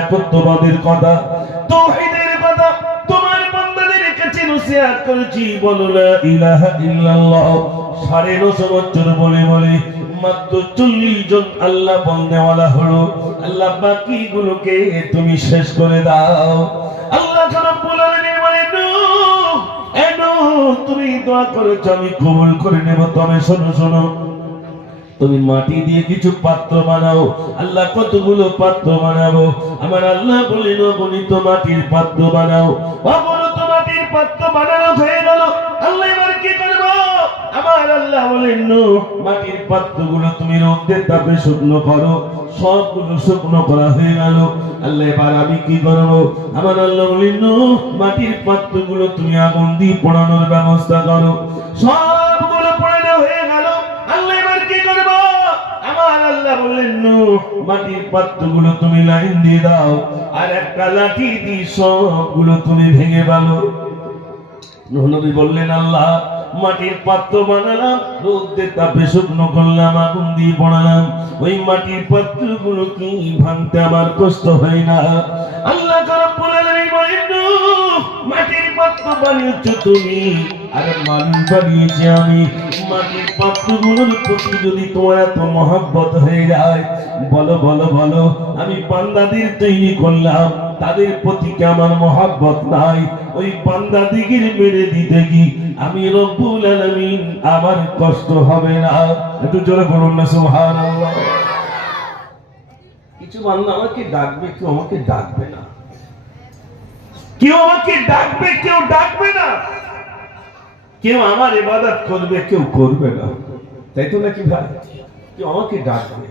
একত্ববাদের কথা, তাওহীদের কথা তোমার বান্দাদের কাছে নসিহত করেছি। বলো লা ইলাহা ইল্লাল্লাহ। 9.5 বছর বলে বলে মাত্র 40 জন আল্লাহ বন্দেওয়ালা হলো। আল্লাহ বাকিগুলোকে তুমি শেষ করে দাও। আল্লাহ রাব্বুল আলামিন বলেন, তুমি দোয়া করেছো, আমি কবুল করে নেব। তবে শোনো শোনো, তুমি মাটি দিয়ে কিছু পাত্র বানাও। আল্লাহ কতগুলো পাত্র বানাবো? আমার আল্লাহ বলেন, গণিত মাটির পাত্র বানাও। অগণিত মাটির পাত্র বানানো হয়ে গেল। আল্লাহ এবার কি করবো? আমার আল্লাহ বলেন, মাটির পাত্রগুলো তুমি রোদের তাপে শুকনো করো। সবগুলো শুকনো করা হয়ে গেল। আল্লাহ এবার আমি কি করবো? আমার আল্লাহ বলেন, মাটির পাত্রগুলো তুমি আগুন দিয়ে পোড়ানোর ব্যবস্থা করো। সবগুলো পোড়ানো হয়ে গেল। আল্লাহ এবার কি করবো? আমার আল্লাহ বললেন, মাটির পাত্রগুলো তুমি লাইন দিয়ে দাও, আর একটা লাঠি দিয়ে সবগুলো তুমি ভেঙে ফেলো। নূহ নবী বললেন, আল্লাহ মাটির পাত্র বানালাম, রোদের তাপে শুকনো করলাম, আগুন দিয়ে পোড়ালাম, ওই মাটির পাত্রগুলো কি ভাঙতে আমার কষ্ট হয় না? আল্লাহ রাব্বুল আলামিন বলেন, মাটির পাত্র বানিয়েছো তুমি, আরে মানুষ বানিয়েছি আমি। মাটির পাত্রগুলোর প্রতি যদি তোমার এত মহব্বত হয়ে যায়, বলো বলো বলো, আমি বান্দাদের তৈরি করলাম, তাদের প্রতি কি আমার মহব্বত নাই? ওই বান্দাদিগের মেরে দিতে কি আমি রব্বুল আলামিন আমার কষ্ট হবে না? একটু জোরে বলুন না সুবহানাল্লাহ। কিছু বান্দা আমাকে ডাকবে, কেউ আমাকে ডাকবে না। কেউ আমাকে ডাকবে, কেউ ডাকবে না। কেউ আমার ইবাদত করবে, কেউ করবে না। তাই তো নাকি ভাই? কেউ আমাকে ডাকবে।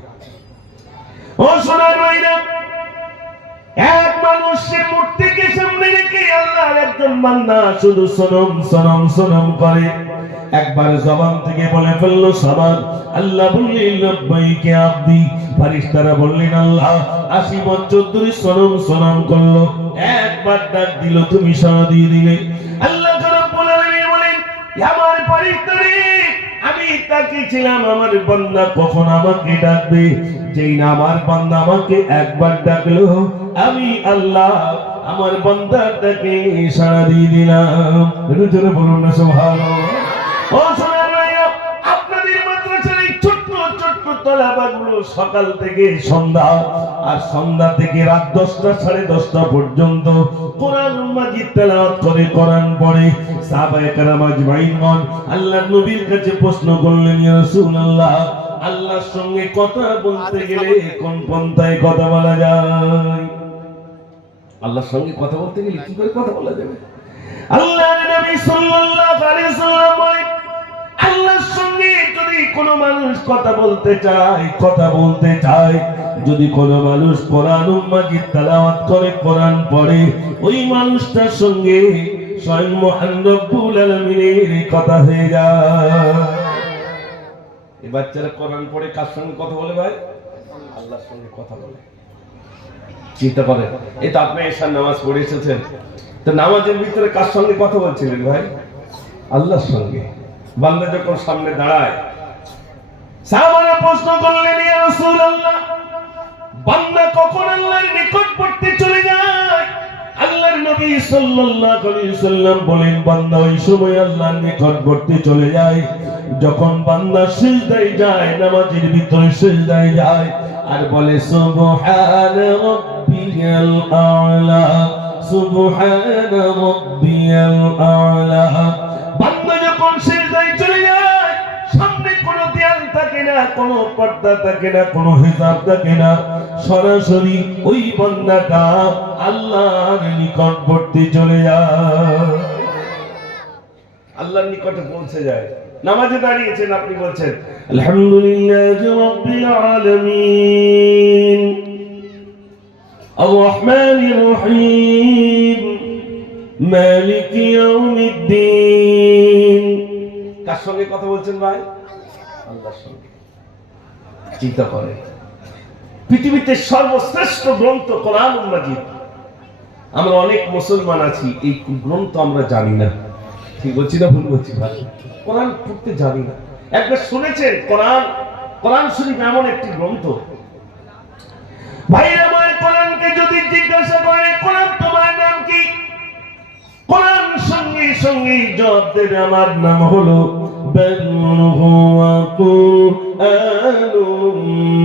ও সোনার ভাইরা, এক মানুষের মূর্তিকে সামনে রেখে আল্লাহর একজন বান্দা শুধু সনম সনম সনম করে। একবার জবান থেকে বলে ফেললো সাবান। আল্লাহ বললেন, লব্বাইকে আব্দি। ফেরেশতারা বললেন, আল্লাহ 80 বছর ধরে সনম সনম করলো, একবার ডাক দিল, তুমি সাড়া দিয়ে দিলে। আল্লাহ রাব্বুল আলামিন বলেন, আমার ফেরেশতারে, আমি তাকিয়েছিলাম আমার বান্দা কখন আমাকে ডাকবে। যেই না আমার বান্দা আমাকে একবার ডাকলো, আমি আল্লাহ আমার বান্দাটাকে সাড়া দিয়ে দিলাম। একটু জোরে বলুন না সুবহানাল্লাহ। ও সোনার ভাইরা, আপনাদের মাদ্রাসার এই ছোট্ট ছোট্ট তলাবাগুলো সকাল থেকে সন্ধ্যা, আর সন্ধ্যা থেকে রাত 10টা 10:30 পর্যন্ত কোরআন মাজিদ তেলাওয়াত করে, কোরআন পড়ে। সাহাবায়ে কেরাম আজমাইনগণ আল্লাহর নবীর কাছে প্রশ্ন করলেন, ইয়া রাসূলুল্লাহ, আল্লাহর সঙ্গে কথা বলতে গেলে কোন পন্থায় কথা বলা যায়? আল্লাহর সঙ্গে কথা বলতে গেলে কি করে কথা বলা যাবে? আল্লাহর নবী সাল্লাল্লাহু আলাইহি ওয়াসাল্লাম বলেন, আল্লাহর সঙ্গে যদি কোনো মানুষ কথা বলতে চায়, যদি কোনো মানুষ কোরআন মাজিদ তেলাওয়াত করে, কোরআন পড়ে, ওই মানুষটার সঙ্গে স্বয়ং মহান রব্বুল আলামিনের কথা হয়ে যায়। এই বাচ্চারা কোরআন পড়ে কার সঙ্গে কথা বলে ভাই? আল্লাহর সঙ্গে কথা বলে। চিন্তা করেন, এই তো আপনি এশার নামাজ পড়ে এসেছেন, তো নামাজের ভিতরে কার সঙ্গে কথা বলছিলেন ভাই? আল্লাহর সঙ্গে। বান্দা যখন সামনে দাঁড়ায়, সাহাবারা প্রশ্ন করলেন, ইয়া রাসূলুল্লাহ, বান্দা কখন আল্লাহর নিকটবর্তী চলে যায়? আল্লাহর নবী সাল্লাল্লাহু আলাইহি ওয়াসাল্লাম বলেন, বান্দা ওই সময় আল্লাহর নিকটবর্তী চলে যায় যখন বান্দা সিজদায় যায়, নামাজের ভিতরে সিজদায় যায় আর বলে, সুবহানা রাব্বিয়াল আ'লা, সুবহানা রাব্বিয়াল আ'লা। বান্দা যখন সিজদায় চলে যায়, সামনে কোনো দেয়াল থাকে না, কোনো পর্দা থাকে না, কোনো হিজাব থাকে না, সরাসরি ওই বান্দাটা আল্লাহর নিকটবর্তী চলে যায়, আল্লাহর নিকটে পৌঁছে যায়। নামাজে দাঁড়িয়েছেন, আপনি বলছেন আলহামদুলিল্লাহি রাব্বিল আলামিন আর রহমানির রহিম মালিকি ইয়াউমিদ্দিন। কার সঙ্গে কথা বলছেন ভাই? আল্লাহর সঙ্গে। চিন্তা করে, পৃথিবীতে সর্বশ্রেষ্ঠ গ্রন্থ কোরআন মাজিদ। আমরা অনেক মুসলমান আছি, এই গ্রন্থ আমরা জানি না। ঠিক বলছি না ভুল বলছি ভাই? কোরআন পড়তে জানি না। একবার শুনেছেন কোরআন শরীফ এমন একটি গ্রন্থ, ভাই আমার কোরআনকে যদি সঙ্গে জবাব দেবে আমার নাম হলো বাল হুয়া কুরআনুম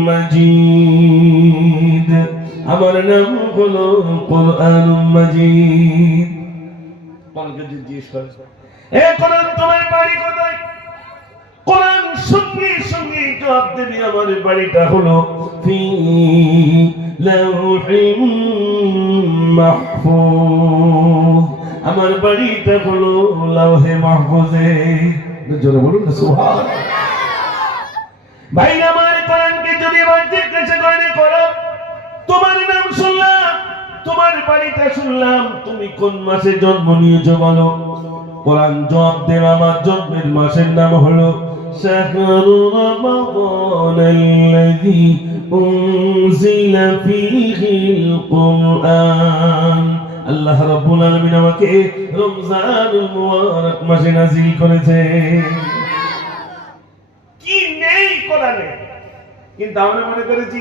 মাজিদ, আমার নাম হলো কুরআনুম মাজিদ। কোরআনকে জিজ্ঞেস করে, এ কোরআন তোমার বাড়ি কোথায়? কোরআন সঙ্গে সঙ্গে জবাব দেবে আমার বাড়িটা হলো ফি লাউহিম মাহফুজ, আমার বাড়িটা হলো লাউহে মাহফুজে। জোরে বলুন না সুবহানাল্লাহ। ভাই আমার কোরআনকে যদি আবার জিজ্ঞাসা করে করো, তোমার নাম শুনলাম, তোমার বাড়িটা শুনলাম, তুমি কোন মাসে জন্ম নিয়েছো বলো? কোরআন জবাব দেবে আমার জন্মের মাসের নাম হলো শাহরু রমাদানাল্লাযী উনজিলা ফীহিল কুরআন। আল্লাহ রাব্বুল আলামিন আমাকে রমজানুল মুবারক মাসে নাযিল করেছে। কি নেই কোরআনে, কিন্তু আমরা মনে করেছি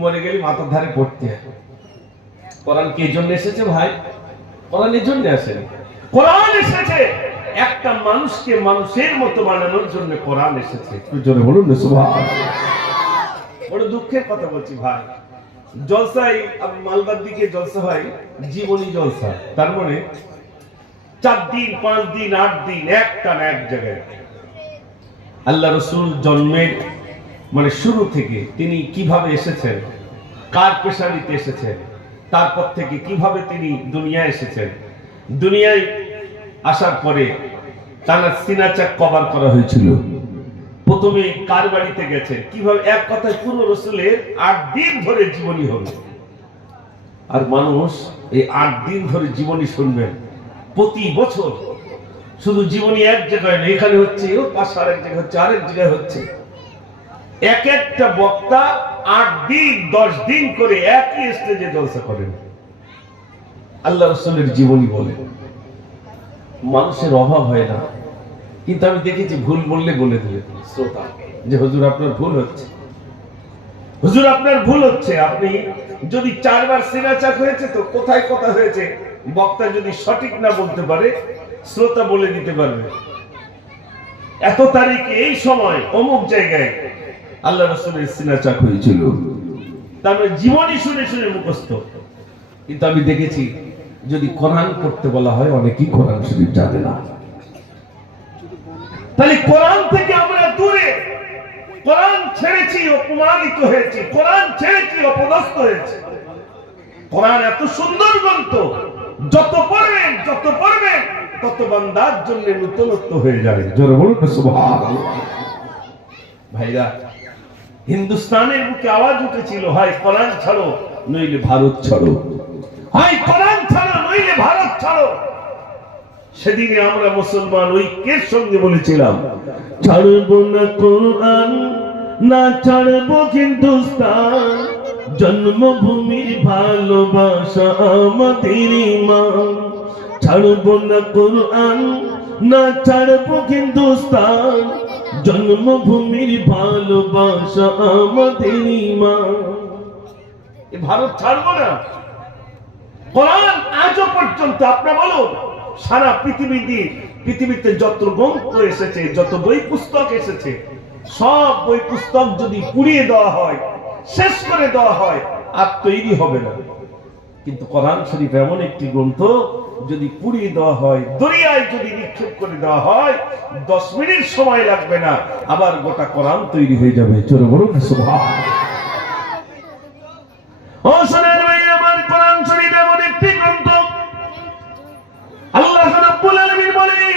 মরে গেলে মাথার ধারে পড়তে হবে। কোরআন কে জন্য এসেছে ভাই? কোরআন এর জন্য আসেনি। কোরআন এসেছে একটা মানুষকে মানুষের মতো বানানোর জন্য। কোরআন এসেছে, একটু জোরে বলুন না সুবহানাল্লাহ। বড় দুঃখের কথা বলছি ভাই, জলসায় মালদার দিকে জলসা হয়, জীবনী জলসা, তার মানে 4 দিন 5 দিন 8 দিন একটানা এক জায়গায়। আল্লাহ রাসূল জন্মের মানে শুরু থেকে তিনি কিভাবে এসেছেন, কার পেশানিতে এসেছেন, তারপর থেকে কিভাবে তিনি দুনিয়ায় এসেছেন, দুনিয়ায় আসার পরে তার সিনাচাক কভার করা হয়েছিল, প্রথমে কার বাড়িতে গেছে, কিভাবে, এক কথায় পুরো রাসূলের 8 দিন ধরে জীবনী হবে। আর মানুষ এই 8 দিন ধরে জীবনী শুনবেন প্রতি বছর। শুধু জীবনী এক জায়গায় না, এখানে হচ্ছে, ওর পাশে আরেক জায়গায় হচ্ছে, আরেক জায়গায় হচ্ছে। এক একটা বক্তা 8 দিন 10 দিন করে একই স্টেজে জলসা করেন, আল্লাহ রাসূলের জীবনী বলে। মানুষের অভাব হয় না, কিন্তু আমি দেখেছি ভুল বললে বলে দিলে শ্রোতা যে হুজুর আপনার ভুল হচ্ছে, হুজুর আপনার ভুল হচ্ছে। আপনি যদি 4 বার সিনাচাক হয়েছে তো কোথায় কথা হয়েছে, বক্তা যদি সঠিক না বলতে পারে শ্রোতা বলে দিতে পারবে এত তারিখে এই সময় অমুক জায়গায় আল্লাহ রাসূলের সিনাচাক হয়েছিল। তারপরে জীবনী শুনে শুনে মুখস্থ। কিন্তু আমি দেখেছি যদি কোরআন পড়তে বলা হয় অনেকেই কোরআন শরীফ জানে না। তাহলে কোরআন থেকে আমরা দূরে, কোরআন ছেড়েছি, অপমানিত হয়েছি, কোরআন ছেড়েছি, অপদস্থ হয়েছি। কোরআন এত সুন্দর গ্রন্থ, যত পড়বেন তত বান্দার জন্য নূতনত্ব হয়ে যাবে। জোরে বলুন সুবহানাল্লাহ। ভাইরা, হিন্দুস্তানের বুকে আওয়াজ উঠেছিল, হয় কোরআন ছাড়ো নইলে ভারত ছাড়ো, হয় কোরআন ছাড়ো নইলে ভারত ছাড়ো। সেদিনে আমরা মুসলমান ঐক্যের সঙ্গে বলেছিলাম, ছাড়বো না কোরআন, না ছাড়বো হিন্দুস্তান, জন্মভূমির ভালোবাসা আমাদের ইমান। ছাড়বো না কোরআন, না ছাড়বো হিন্দুস্তান, জন্মভূমির ভালোবাসা আমাদের ইমান। ভারত ছাড়বো না। কোরআন আজও পর্যন্ত আপনার বলুন, সারা পৃথিবীতে যত গ্রন্থ এসেছে, যত বই পুস্তক এসেছে, সব বই পুস্তক যদি পুড়িয়ে দেওয়া হয়, শেষ করে দেওয়া হয়, আর তৈরি হবে না। কিন্তু কোরআন শরীফ এমন একটি গ্রন্থ, যদি পুড়িয়ে দেওয়া হয়, দরিয়ায় যদি নিক্ষেপ করে দেওয়া হয়, 10 মিনিট সময় লাগবে না, আবার গোটা কোরআন তৈরি হয়ে যাবে। চলো বলুন সুবহানাল্লাহ। ও সোনার ভাই, আমার কোরআন শরীফ এমন একটি গ্রন্থ, আল্লাহ রাব্বুল আলামিন বলেন,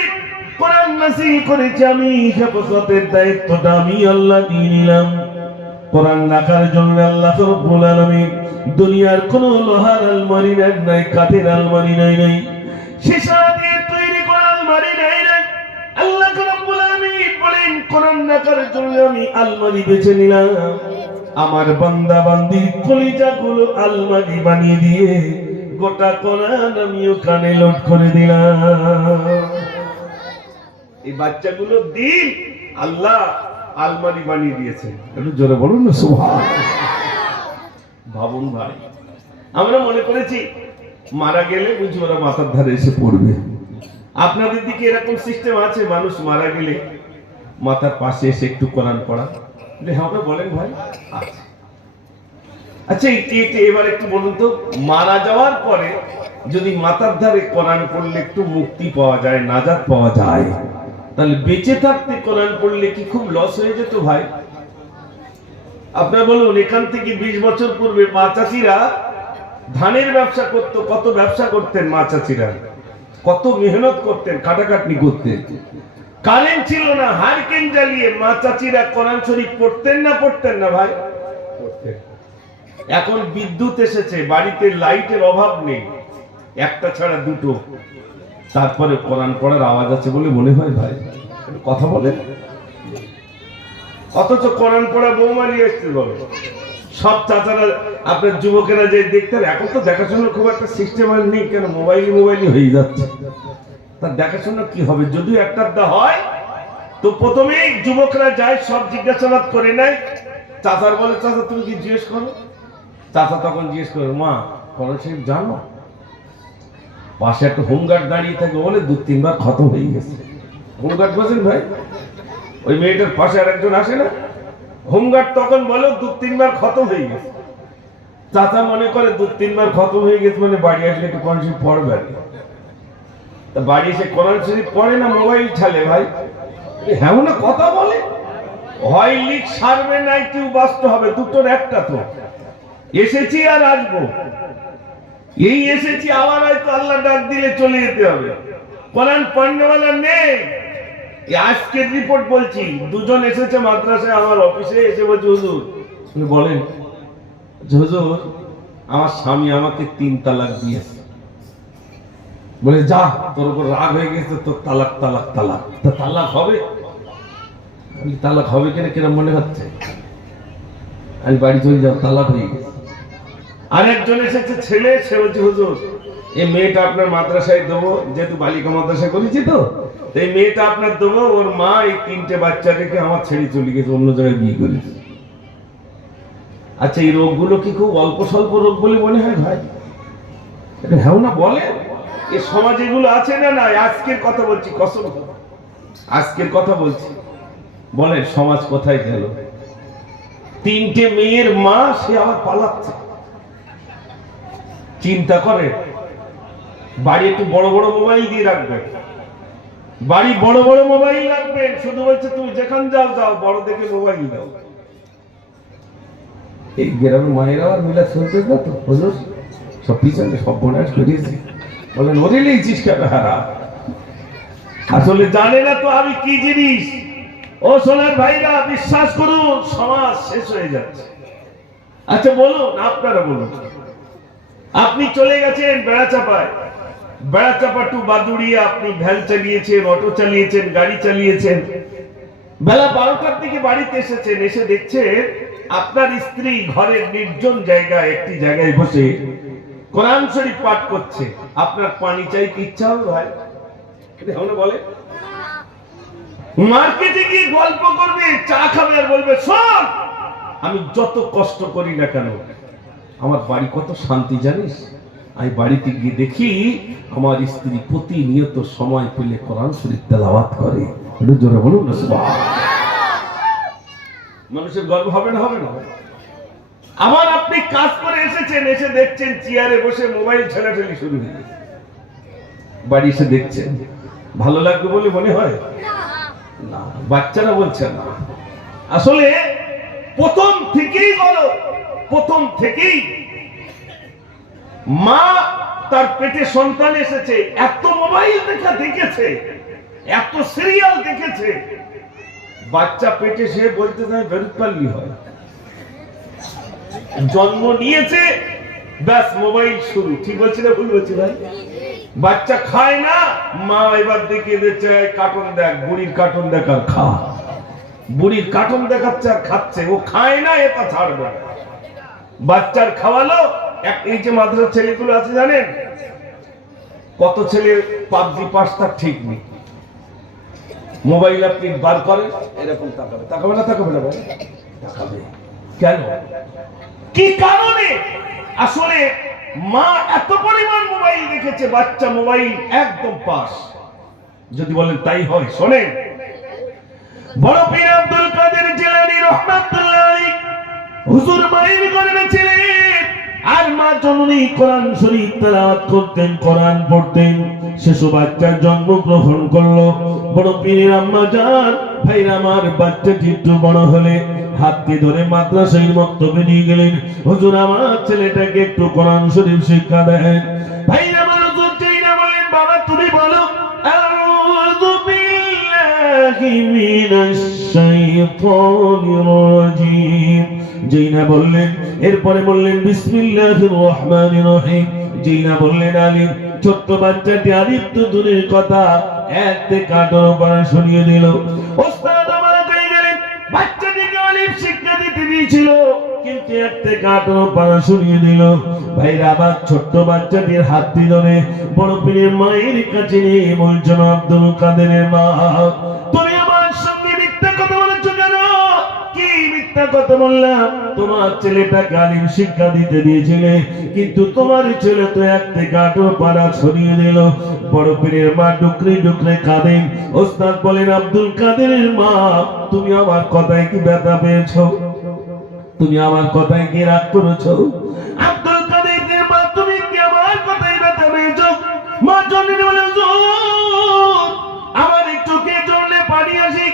কোরআন নাযিল করেছি আমি, হেফাজতের দায়িত্বটা আমি আল্লাহ দিয়ে নিলাম। কোরআন রাখার জন্য আল্লাহ রাব্বুল আলামিন দুনিয়ার কোন লোহার আলমারি নাই, কাঠের আলমারি নাই, সীসা দিয়ে তৈরি করা আলমারি নাই। আল্লাহ রাব্বুল আলামিন বলেন, কোরআন রাখার জন্য আমি আলমারি বেছে নিলাম। আমার বান্দা বান্দির কলিজাগুলো আলমারি বানিয়ে দিয়ে গোটা কোরআন আমি ওখানে লোড করে দিলাম। এই বাচ্চাগুলো দিন আল্লাহ আলমারি বানিয়ে দিয়েছেন। একটু জোরে বলুন না সুবহানাল্লাহ। ভাবুন ভাই, আমরা মনে করেছি মারা গেলে বুঝি ওরা মাথার ধারে এসে পড়বে। আপনাদের দিকে এরকম সিস্টেম আছে মানুষ মারা গেলে মাথার পাশে এসে একটু কোরআন পড়া? হ্যাঁ বলেন ভাই। আচ্ছা এবার একটু বলুন তো, মারা যাওয়ার পরে যদি মাথার ধারে কোরআন পড়লে একটু মুক্তি পাওয়া যায়, নাজাত পাওয়া যায়, তাহলে বেঁচে থাকতে কোরআন পড়লে কি খুব লস হয়ে যেত ভাই? আপনারা বলুন, এখান থেকে 20 বছর পূর্বে মা চাচিরা ধানের ব্যবসা করতো, কত ব্যবসা করতেন মা চাচিরা, কত মেহনত করতেন, খাটাখাটনি করতেন। কারেন্ট ছিল না, হারকেন জ্বালিয়ে মা চাচিরা কোরআন শরীফ পড়তেন না পড়তেন না ভাই? এখন বিদ্যুৎ এসেছে, বাড়িতে লাইটের অভাব নেই, একটা ছাড়া দুটো, তারপরে কোরআন পড়ার আওয়াজ আছে বলে মনে হয় ভাই? কথা বলে। অথচ কোরআন পড়া বৌমারি আসতে বলে সব চাচারা, আপনার যুবকেরা যে দেখতেন, এখন তো দেখাশোনার খুব একটা সিস্টেম আর নেই, কেন মোবাইলই হয়ে যাচ্ছে। তার দেখাশোনা কি হবে? যদিও একটা হয় তো প্রথমেই যুবকরা যায়, সব জিজ্ঞাসাবাদ করে নেয়। চাচার বলে, চাচা তুমি কি জিজ্ঞেস করো? চাচা তখন জিজ্ঞেস করে, মা কোরআন শরীফ জানো? পাশে একটা হোমগার্ড দাঁড়িয়ে থাকে, বলে 2-3 বার খতম হয়ে গেছে। হোমগার্ড বলছেন ভাই, ওই মেয়েটার পাশে আর একজন আসে না, হোমগার্ড তখন বলো 2-3 বার খতম হয়ে গেছে। চাচা মনে করে 2-3 বার খতম হয়ে গেছে মানে বাড়ি আসলে একটু কোরআন শরীফ পড়বে। বাড়ি এসে কোরআন শরীফ পড়ে না মোবাইল ছালে ভাই? হ্যাঁ না, কথা বলে। হয় লিক সারবে নাই কেউ বাস্ত হবে, দুটোর একটা তো। এসেছি আর আসবো, এই এসেছি, আবার হয়তো আল্লাহ ডাক দিলে চলে যেতে হবে। কোরআন পড়নেওয়ালা নেই। আজকের রিপোর্ট বলছি, 2 জন এসেছে মাদ্রাসায় আমার অফিসে, এসে বলছে, হুজুর বলেন হুজুর আমার স্বামী আমাকে 3 তালাক দিয়েছে। বলে যা, তোর উপর রাগ হয়ে গেছে, তোর তালাক তালাক তালাক। তা তালাক হবে? তালাক হবে কিনা কিরম মনে হচ্ছে? আমি বাড়ি চলে যাও, তালাক হয়ে গেছে। আরেকজন এসেছে ছেলে, সে বলছে, হুজুর এই মেয়েটা আপনার মাদ্রাসায় দেবো, যেহেতু বালিকা মাদ্রাসায় করেছি তো, এই মেয়েটা আপনার দেবো, ওর মা এই 3টে বাচ্চা রেখে আমার ছেড়ে চলে গেছে, অন্য জায়গায় বিয়ে করেছে। আচ্ছা এই রোগগুলো কি খুব অল্প স্বল্প রোগ বলে মনে হয় ভাই? এটা হ্যাঁ না বলে? এই সমাজ এগুলো আছে না? না আজকের কথা বলছি, কসম আজকের কথা বলছি। বলে সমাজ কোথায় গেল? 3টে মেয়ের মা, সে আবার পালাচ্ছে। চিন্তা করে, বাড়ি একটু বড় বড় মোবাইল দিয়ে রাখবেন, বাড়ি বড় বড় মোবাইল রাখবেন, শুধু বলছে তুমি যেখান যাও যাও, বড় দেখে মোবাইল দাও। এই গ্রামের মায়েরা আর মিলা শুনতে তো হুজুর সব পিছনে সব বোনাস করিয়েছি, বলেন ওরে লিয়েছিস কেন? হারা আসলে জানে না তো আমি কি জিনিস। ও সোনার ভাইরা, বিশ্বাস করুন সমাজ শেষ হয়ে যাচ্ছে। আচ্ছা বলুন, আপনারা বলুন, আপনি চলে গেছেন বেড়াচাপায়, বেড়াচাপা টু বাদুড়িয়া আপনি ভ্যান চালিয়েছেন, অটো চালিয়েছেন, গাড়ি চালিয়েছেন, বেলা 12টার দিকে বাড়িতে এসেছেন, এসে দেখছেন আপনার স্ত্রী ঘরের নির্জন জায়গায় একটি জায়গায় বসে কোরআন শরীফ পাঠ করছে। আপনার পানি চাইতে ইচ্ছা হবে ভাই? বলে মার্কেটে গিয়ে গল্প করবে, চা খাবে, আর বলবে শোন আমি যত কষ্ট করি না কেন, আমার বাড়ি কত শান্তি জানিস? আমি বাড়িতে গিয়ে দেখি আমার স্ত্রী প্রতিনিয়ত সময় পেলে কোরআন শরীফ তেলাওয়াত করে। জোরে বলুন না সুবহানাল্লাহ। মানুষের গর্ব হবে না? হবে না? আবার আপনি কাজ করে এসেছেন, এসে দেখছেন চেয়ারে বসে মোবাইল ঠেলাঠেলি শুরু হয়ে গেছে। বাড়ি এসে দেখছেন, ভালো লাগবে বলে মনে হয় না? বাচ্চারা বলছে না। আসলে প্রথম থেকেই বলো, প্রথম থেকেই মা তার পেটে সন্তান এসেছে, এত মোবাইল দেখা দেখেছে, এত সিরিয়াল দেখেছে, বাচ্চা পেটে সে বলতে চায় বেরোত পারলি হয়। জন্ম নিয়েছে, ব্যাস মোবাইল শুরু। ঠিক বলছি না ভুল বলছি ভাই? বাচ্চা খায় না, মা এবার দেখিয়ে দিচ্ছে কার্টুন দেখ, বুড়ির কার্টুন দেখ আর খা। বুড়ির কার্টুন দেখাচ্ছে আর খাচ্ছে, ও খায় না, এটা ছাড়বে না। বাচ্চার খাওয়ালো। এই যে মাদ্রাসার ছেলেগুলো আছে জানেন কত ছেলে পাবজি পাস তার ঠিক নেই, মোবাইল আপনি বার করেন এরকম তাকাবে, তাকাবে না? তাকাবে না ভাই? তাকাবে। কেন? কি কারণে? আসলে মা এত পরিমাণ মোবাইল দেখেছে, বাচ্চা মোবাইল একদম পাস। যদি বলেন তাই হয়, শোনেন। বড় পীর আব্দুল কাদের জিলানী রাহমাতুল্লাহ আলাইহি হুজুর মায়ের ঘরে ছিলেন, আর মা জননী কোরআন শরীফ তেলাওয়াত করতেন, কোরআন পড়তেন। শিশু বাচ্চা জন্মগ্রহণ করলো। বড় পীরের আম্মা জান, ভাইরা আমার বাচ্চাটি একটু বড় হলে হাতকে ধরে মাদ্রাসায় মক্তবে নিয়ে গেলেন। হুজুর আমার ছেলেটাকে একটু কোরআন শরীফ শিক্ষা দেন। ভাইরা আমার হুজুর চাইনা বলেন, বাবা তুমি বলো আউযু বিল্লাহি মিনাশ শাইতানির রাজীম। যেইনা বললেন, এরপরে বললেন বিসমিল্লাহির রহমানির রহিম। যেইনা বললেন আলিফ, ছোট্ট বাচ্চাটি আলিফ তো দূরের কথা, এক থেকে কাটার পড়া শুনিয়ে দিল। ওস্তাদ আমার কই গেলেন, বাচ্চাটিকে আলিফ শিক্ষা দিতে দিয়েছিল, কিন্তু এক থেকে কাটার পড়া শুনিয়ে দিল। ভাইরা আবার ছোট্ট বাচ্চাটির হাতটি ধরে বড় পীরের মায়ের কাছে নিয়ে বলছেন, আব্দুল কাদেরের মা, তুমি আমার সঙ্গে মিথ্যা কথা বলেছো কেন? কি মিথ্যা কথা বললাম? তোমার ছেলেটাকে আলিম শিক্ষা দিতে দিয়েছিলে, কিন্তু তোমার ছেলে তো এক থেকে আঠারো পারা ছড়িয়ে দিল। বড় পীরের মা ডুকরে ডুকরে কাঁদেন। ওস্তাদ বলেন, আব্দুল কাদেরের মা, তুমি আমার কথায় কি ব্যথা পেয়েছো? তুমি আমার কথায় কি রাগ করেছো? আব্দুল কাদেরের মা, তুমি কি আমার কথায় ব্যথা পেয়েছো? মা জননী বলেন, আমার চোখে জলে পানি আসি।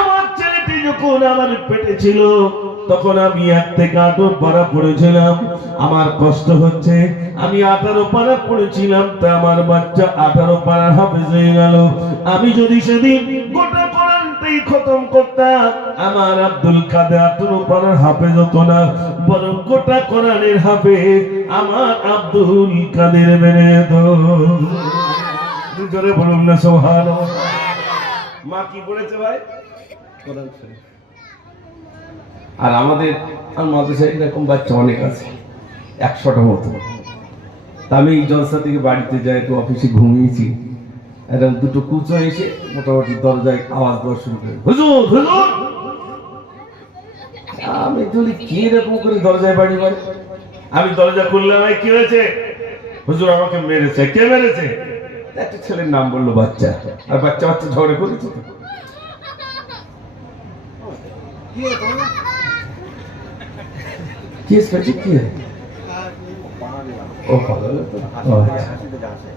আমার ছেলেটি যখন আমার পেটে ছিল, তখন আমি এক থেকে 18 পারা পড়েছিলাম। আমার কষ্ট হচ্ছে, আমি 18 পারা পড়েছিলাম, তা আমার বাচ্চা 18 পারা হাফেজ হয়ে গেল। আমি যদি সেদিন গোটা কোরআনটাই খতম করতাম, আমার আব্দুল কাদের 18 পারার হাফেজ হতো না, বরং গোটা কোরআনের হাফেজ আমার আব্দুল কাদের বেড়ে যেত। জোরে বলুন না সুবহানাল্লাহ। মা কি পড়েছে ভাই? কোরআন শরীফ। আর আমাদের মাদ্রাসায় এরকম বাচ্চা অনেক আছে, 100টা মতো। আমি এই জলসা থেকে বাড়িতে যাই, তো অফিসে ঘুমিয়েছি, এরকম দুটো কুচো এসে মোটামুটি দরজায় আওয়াজ দেওয়া শুরু করে, হুজুর হুজুর। আমি বলি কি এরকম করে দরজায় বাড়ি বাড়ি? আমি দরজা খুললাম, কি হয়েছে? হুজুর আমাকে মেরেছে। কে মেরেছে? একটা ছেলের নাম বললো, বাচ্চা। আর বাচ্চা বাচ্চা ঝগড়া করেছে।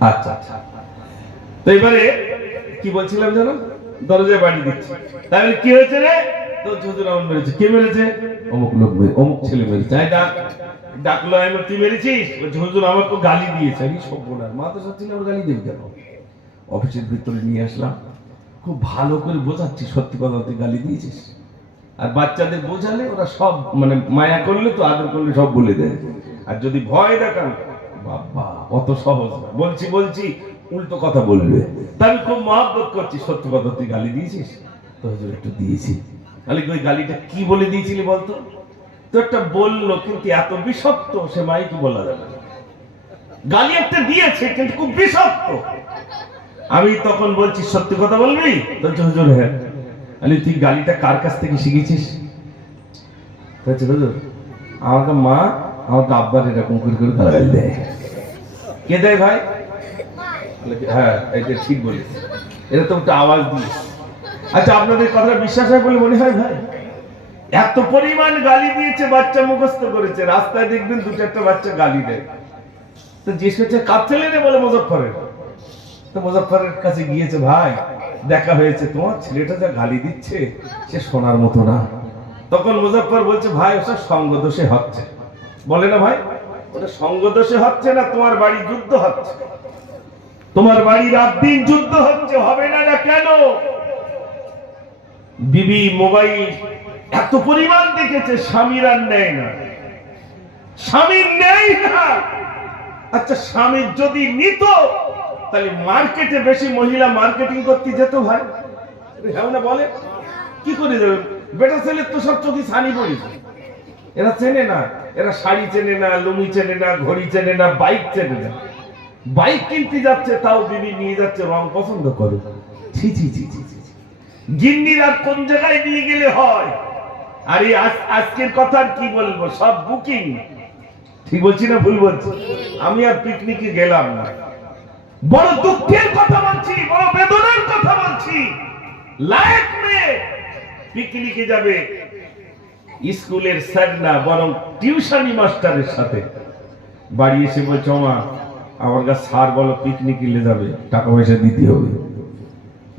আচ্ছা আচ্ছা, তো এবারে কি বলছিলাম জানো? দরজায় বাড়ি দিচ্ছি। তাহলে কি হয়েছে রে? তো হুজুর আমার মেরেছে। কে মেরেছে? অমুক লোক, অমুক ছেলে মেরেছে। ডাকলো, আমি তুই মেরেছিস? বলছে হুজুর আমাকে গালি দিয়েছে। আমি সব বলার মাদ্রাসা ছিল, ওর গালি দেবে কেন? অফিসের ভিতরে নিয়ে আসলাম, খুব ভালো করে বোঝাচ্ছি, সত্যি কথা তুই গালি দিয়েছিস। আর বাচ্চাদের বোঝালে ওরা সব, মানে মায়া করলে তো আদর করলে সব বলে দেয়। আর যদি ভয় দেখান, বাবা অত সহজ না। বলছি উল্টো কথা বলবে। তা আমি খুব মহব্বত করছি, সত্যি কথা তুই গালি দিয়েছিস? তো হুজুর একটু দিয়েছি। তাহলে ওই গালিটা কি বলে দিয়েছিলি বলতো? তো একটা বললো, কিন্তু এত বিষাক্ত, সে মাইকে বলা যাবে না। গালি একটা দিয়েছে, কিন্তু খুব বিষাক্ত। আমি তখন বলছি, সত্যি কথা বলবি? বলছে হুজুর হ্যাঁ। আরে তুই গালিটা কার কাছ থেকে শিখেছিস? বলছে হুজুর আমাকে মা, আমাকে আব্বার এরকম করে করে গালি দেয়। কে দেয় ভাই? হ্যাঁ এটা ঠিক বলিস, এটা তো একটা আওয়াজ দিস। আচ্ছা আপনাদের কথা বিশ্বাস হয় বলে মনে হয় ভাই? এত পরিমাণ গালি দিয়েছে, বাচ্চা মুখস্থ করেছে। রাস্তায় দেখবেন 2-4টা বাচ্চা গালি দেয়। তো জিজ্ঞেস করছে কার ছেলে রে? বলে মুজফফরের। তো মুজফফরের কাছে গিয়েছে, ভাই দেখা হয়েছে, তোমার ছেলেটা যা গালি দিচ্ছে সে শোনার মতো না। তখন মুজফফর বলছে, ভাই ওসব সঙ্গ দোষে হচ্ছে। বলে না ভাই, ওটা সঙ্গ দোষে হচ্ছে না, তোমার বাড়ি যুদ্ধ হচ্ছে, তোমার বাড়ি রাত দিন যুদ্ধ হচ্ছে। হবে না? না কেন? বিবি মোবাইল এত পরিমাণ দেখেছে, স্বামীর আর নেয় না, স্বামীর নেয় না। আচ্ছা স্বামীর যদি নিত, তাহলে মার্কেটে বেশি মহিলা মার্কেটিং করতে যেত ভাই। হ্যাঁ না বলে, কি করে যাবে? বেটা ছেলের তো সব চোখে ছানি পড়েছে, এরা চেনে না। এরা শাড়ি চেনে না, লুঙ্গি চেনে না, ঘড়ি চেনে না, বাইক চেনে না। বাইক কিনতে যাচ্ছে, তাও বিবি নিয়ে যাচ্ছে, রং পছন্দ করে। ছি ছি ছি ছি ছি। গিন্নির আর কোন জায়গায় নিয়ে গেলে হয়? আর এই আজকের কথা কি বলবো, সব বুকিং। ঠিক বলছি না ভুল বলছি? আমি আর পিকনিকে গেলাম না, বড় দুঃখের কথা বলছি, বড় বেদনার কথা বলছি। লায়ক মেয়ে পিকনিকে যাবে, স্কুলের স্যার না বরং টিউশনি মাস্টারের সাথে। বাড়ি এসে বলছে, মা আমার কাছে স্যার বলো পিকনিক নিয়ে যাবে, টাকা পয়সা দিতে হবে।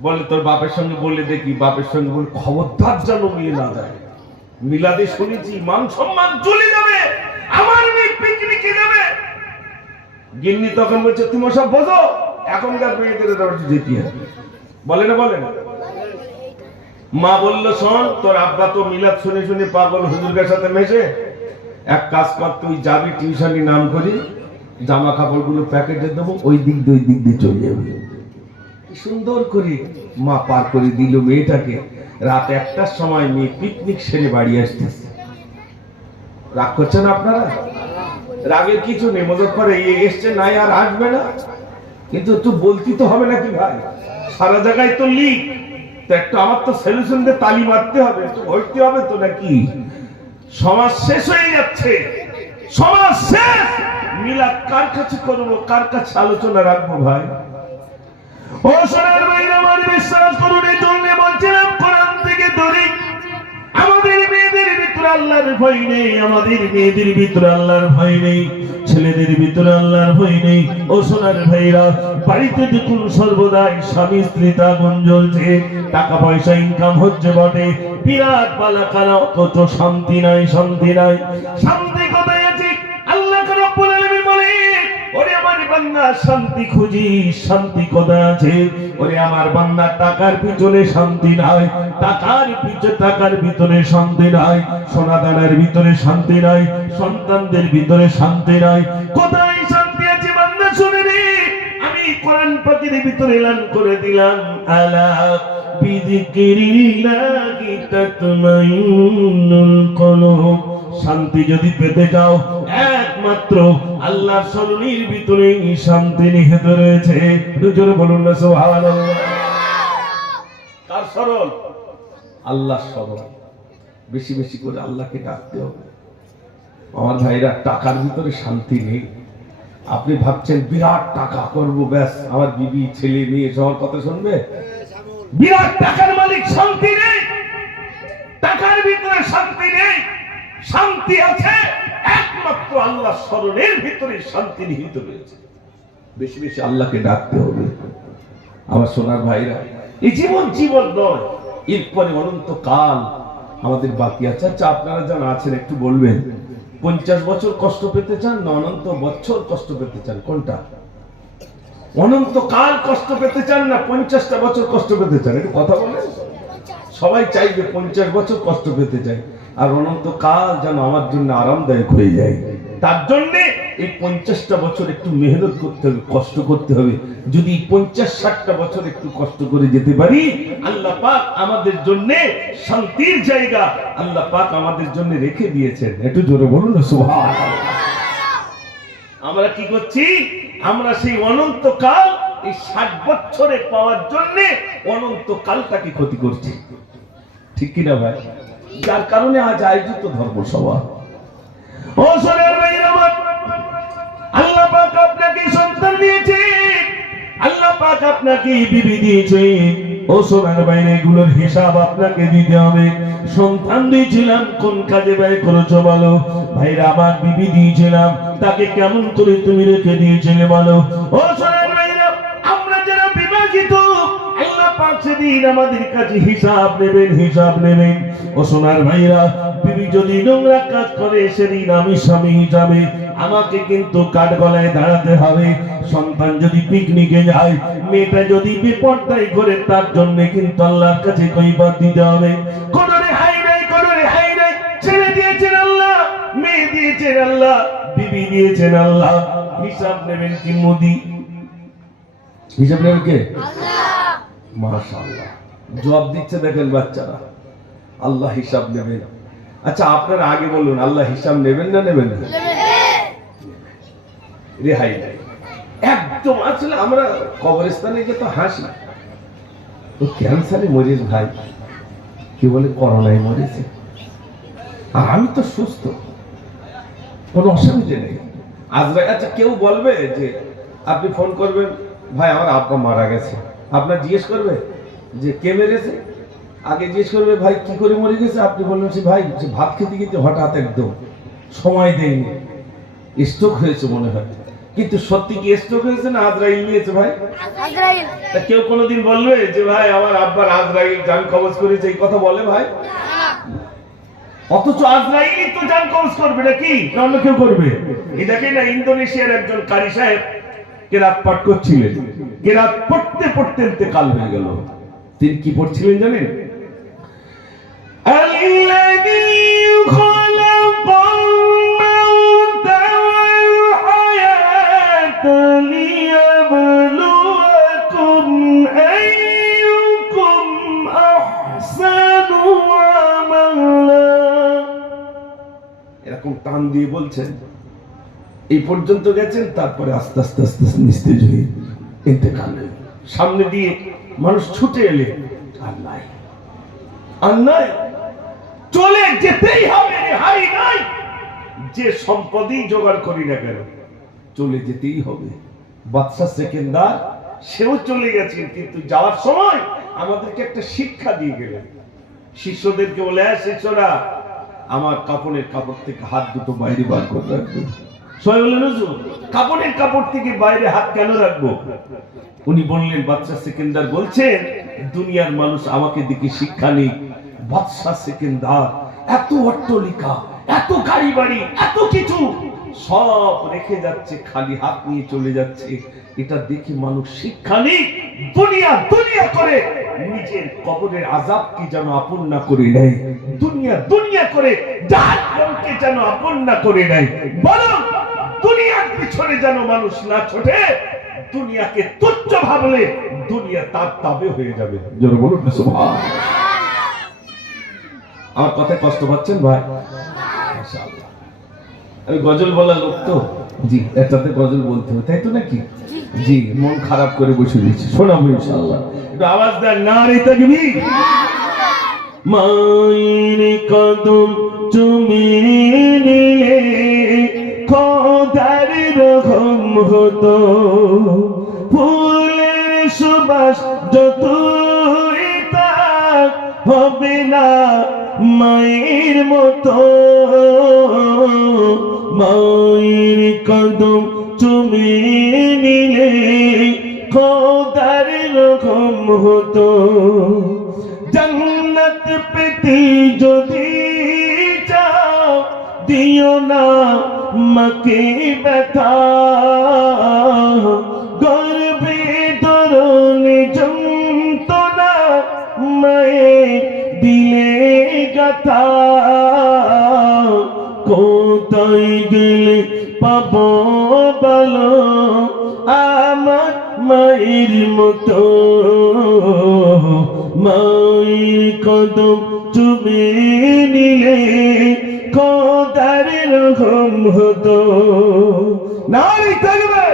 বলে তোর বাপের সঙ্গে বলে দেখি। বাপের সঙ্গে বলে খবরদার যেন মিলে না যায়। মিলাদে শুনেছি মান সম্মান চলে যাবে, আমার মেয়ে পিকনিকে যাবে। গিন্নি তখন বলছে, তুমি সব বোঝো, এখনকার মেয়েদের যেতে হবে। বলে না বলে না। মা বললো, শোন তোর আব্বা তো মিলাদ শুনে শুনে পাগল, হুজুরের সাথে মেশে। এক কাজ কর, তুই যাবি টিউশনি নাম করি, জামা কাপড় গুলো প্যাকেটে দেবো, ওই দিক দিয়ে চলে যাবে। সুন্দর করে মা পার করে দিল মেয়েটাকে। রাত 1টার সময় মেয়ে পিকনিক সেরে বাড়ি আসতেছে। রাগ করছেন আপনারা? রাগের কিছু নেই, মজা করে এসছে নাই আর আসবে না। কিন্তু একটু বলতে তো হবে নাকি ভাই? সারা জায়গায় তো লিক, তো একটু আমার তো সলিউশন দিয়ে তালি মারতে হবে, একটু ভরতে হবে তো নাকি? সমাজ শেষ হয়ে যাচ্ছে, সমাজ শেষ। মিলাদ কার কাছে করবো, কার কাছে আলোচনা রাখবো ভাই? ও সোনার ভাইরা, আমার বিশ্বাস করুন, এই জন্য বলছিলাম কোরআন থেকে ধরে আমাদের মেয়েদের ভিতরে আল্লাহর ভয় নেই, আমাদের মেয়েদের ভিতরে আল্লাহর ভয় নেই, ছেলেদের ভিতরে আল্লাহর ভয় নেই। ও সোনার ভাইরা, বাড়িতে দেখুন সর্বদাই স্বামী স্ত্রী আগুন জ্বলছে, টাকা পয়সা ইনকাম হচ্ছে বটে, বিরাট বালাকানা, অথচ শান্তি নাই, শান্তি নাই। শান্তি কোথায় আছে? আল্লাহ রাব্বুল আলামিন বলে, ওরে আমার বান্দা শান্তি খুঁজি, শান্তি কোথায় আছে? ওরে আমার বান্দা টাকার পিছনে শান্তি নাই, টাকার ভিতরে শান্তি নাই, সোনা দানার ভিতরে শান্তি নাই, সন্তানদের ভিতরে শান্তি নাই। কোথায় শান্তি আছে বান্দা? শুনে রে, আমি কোরআন পাকের ভিতরে এলান করে দিলাম, আলা বিযিকরিল্লাহি তাতমাইন্নুল কুলুব। শান্তি যদি পেতে চাও, একমাত্র আল্লাহর স্মরণের ভিতরে শান্তি নিহিত রয়েছে। জোরে বলুন না সুবহানাল্লাহ। কার স্মরণ? আল্লাহর স্মরণ। বেশি বেশি করে আল্লাহকে ডাকতে হবে। আমার ভাইরা, টাকার ভিতরে শান্তি নেই। আপনি ভাবছেন বিরাট টাকা করবো, ব্যাস আমার বিবি ছেলে মেয়ে সবার কথা শুনবে। বিরাট টাকার মালিক, শান্তি নেই। টাকার ভিতরে শান্তি নেই। শান্তি আছে একমাত্র আল্লাহর স্মরণের ভিতরে শান্তি নিহিত রয়েছে। বেশি বেশি আল্লাহকে ডাকতে হবে। আমার সোনার ভাইরা, এই জীবন নয়, এরপরে অনন্ত কাল আমাদের বাকি আছে। আচ্ছা, আপনারা যারা আছেন একটু বলবেন, 50 বছর কষ্ট পেতে চান না অনন্ত বছর কষ্ট পেতে চান? কোনটা? অনন্ত কাল কষ্ট পেতে চান না 50টা বছর কষ্ট পেতে চান? একটু কথা বলেন। সবাই চাইবে 50 বছর কষ্ট পেতে চাই, আর অনন্ত কাল যেন আমার জন্য আরামদায়ক হয়ে যায়। তার জন্য এই 50টা বছর একটু মেহনত করতে হবে, কষ্ট করতে হবে। যদি 50-60টা বছর একটু কষ্ট করে যেতে পারি, আল্লাহ পাক আমাদের জন্য শান্তির জায়গা আল্লাহ পাক আমাদের জন্য রেখে দিয়েছেন। একটু জোরে বলুন না সুবহানাল্লাহ। আমরা কি করছি? আমরা সেই অনন্তকাল এই 60 বছরে পাওয়ার জন্য অনন্তকালটাকে ক্ষতি করছি, ঠিক কিনা ভাই? যার কারণে আজ আয়োজিত ধর্মসভা। ও সোনার ভাইরা, আল্লাহ পাক আপনাকে সন্তান দিয়েছে, আল্লাহ পাক আপনাকে বিবি দিয়েছে। ও সোনার ভাইরা, এগুলোর হিসাব আপনাকে দিতে হবে। সন্তান দিয়েছিলাম, কোন কাজে ব্যয় করেছো বলো? ভাইরা, আমার বিবি দিয়েছিলাম, তাকে কেমন করে তুমি রেখে দিয়েছিলে বলো? ও সোনার ভাইরা, আমরা যারা বিবাহিত, আল্লাহ পাক সেদিন আমাদের কাছে হিসাব নেবেন। ও সোনার ভাইরা, বিবি যদি নোংরা কাজ করে, সেদিন আমি স্বামী হিসাবে আমাকে কিন্তু কাঠ গলায় দাঁড়াতে হবে। সন্তান যদি পিকনিকে যায়, মেয়েটা যদি বিপর্যয় করে, তার জন্য কিন্তু আল্লাহর কাছে কৈফিয়ত দিতে হবে। কোন রেহাই নাই। ছেলে দিয়েছেন আল্লাহ, মেয়ে দিয়েছেন আল্লাহ, বিবি দিয়েছেন আল্লাহ। হিসাব নেবেন কি মোদি? হিসাব নেবেন কে? আল্লাহ। মাশাআল্লাহ, জবাব দিচ্ছে দেখেন বাচ্চারা, আল্লাহ হিসাব নেবেন। আচ্ছা, আপনারা আগে বলুন, আল্লাহ হিসাব নেবেন না নেবেন না? রেহাই নাই একদম। আসলে আমরা কবরস্থানে গিয়ে তো হাসি, তো ক্যান্সারে মরিস ভাই, কি বলে করোনায় মরেছে, আর আমি তো সুস্থ, কোনো অসুবিধে নেই। আজরাইল, আচ্ছা কেউ বলবে যে আপনি ফোন করবেন ভাই আমার আব্বা মারা গেছে, আপনার জিজ্ঞেস করবে যে কে মেরেছে? আগে জিজ্ঞেস করবে ভাই কি করে মরে গেছে? আপনি বললেন সে ভাই সে ভাত খেতে খেতে হঠাৎ একদম সময় দেয়নি, স্ট্রোক হয়েছে মনে হয়। কিন্তু সত্যি কি স্ট্রোক হয়েছে না আজরাইল নিয়েছে ভাই? তা কেউ কোনোদিন বলবে যে ভাই আমার আব্বার আজরাইল জান কবজ করেছে, এই কথা বলে ভাই? অথচ আজরাইলই তো জান কবজ করবে নাকি অন্য কেউ করবে? এই দেখেন না, ইন্দোনেশিয়ার একজন কারি সাহেব কেরাত পাঠ করছিলেন, কেরাত পড়তে পড়তে ইন্তেকাল হয়ে গেল। তিনি কি পড়ছিলেন জানেন? আল্লাযী খালাকাল মাউতা ওয়াল হায়াতা লিয়াবলুয়াকুম আইয়ুকুম আহসানু আমালা। এরকম টান দিয়ে বলছেন, এই পর্যন্ত গেছেন, তারপরে আস্তে আস্তে আস্তে নিস্তেজ হয়ে ইন্তেকাল হয়ে গেল। সামনে দিয়ে মানুষ ছুটে এলে আর নাই, আর নাই, চলে যেতেই হবে, রেহাই নাই। যে সম্পদই জোগাড় করি না কেন চলে যেতেই হবে। বাদশা সেকেন্দার সেও চলে গেছেন, কিন্তু যাওয়ার সময় আমাদেরকে একটা শিক্ষা দিয়ে গেলেন। শিষ্যদেরকে বলে, শিষ্যরা আমার কাপড়ের কাপড় থেকে হাত দুটো বাইরে বার করে রাখবে। সবাই বললেন হুজুর কাপড়ের কাপড় থেকে বাইরে হাত কেন রাখবো? উনি বললেন, বাদশা সেকেন্দার বলছেন দুনিয়ার মানুষ আমাকে দেখে শিক্ষা নেই। বাদশা সেকেন্দার এত অট্টালিকা, এত গাড়ি বাড়ি, এত কিছু সব রেখে যাচ্ছে, খালি হাত নিয়ে চলে যাচ্ছে। এটা দেখে মানুষ শিক্ষা নেই, দুনিয়া দুনিয়া করে নিজের কবরের আযাব কি যেন আপন না করে নেয়, দুনিয়া দুনিয়া করে জাহান্নামকে যেন আপন না করে নেয়। বরং দুনিয়ার পিছনে যেন মানুষ না ছোটে, দুনিয়াকে তুচ্ছ ভাবলে দুনিয়া তার তাবে হয়ে যাবে। জোরে বলুন না সুবহান। আমার কথায় কষ্ট পাচ্ছেন ভাই? মাশাআল্লাহ। আমি গজল বলা লোক তো, জি একটাতে গজল বলতে হবে, তাই তো নাকি? জি, মন খারাপ করে বসে দিচ্ছি, শোনাবো ইনশাআল্লাহ। একটু আওয়াজ দেন, নারে তাকবীর। মায়ের কদম তুমি নিলে খোদার রহম হতো, ফুলের সুবাস যতই তাক হবে না মায়ের মতো। মায়ের কদম তুমি নিলে খোদার রহম হতো, জান্নাত পেতে যদি চাও দিও না মাকে ব্যথা, গর্ভে ধরনে যন্ত্রণা মায়ের দিলে গাথা। কোথায় গেলে পাবো বলো আমার মায়ের মতো, মায়ের কদম চুমে নিলে খোদার রহম হতো। নারী থাকবে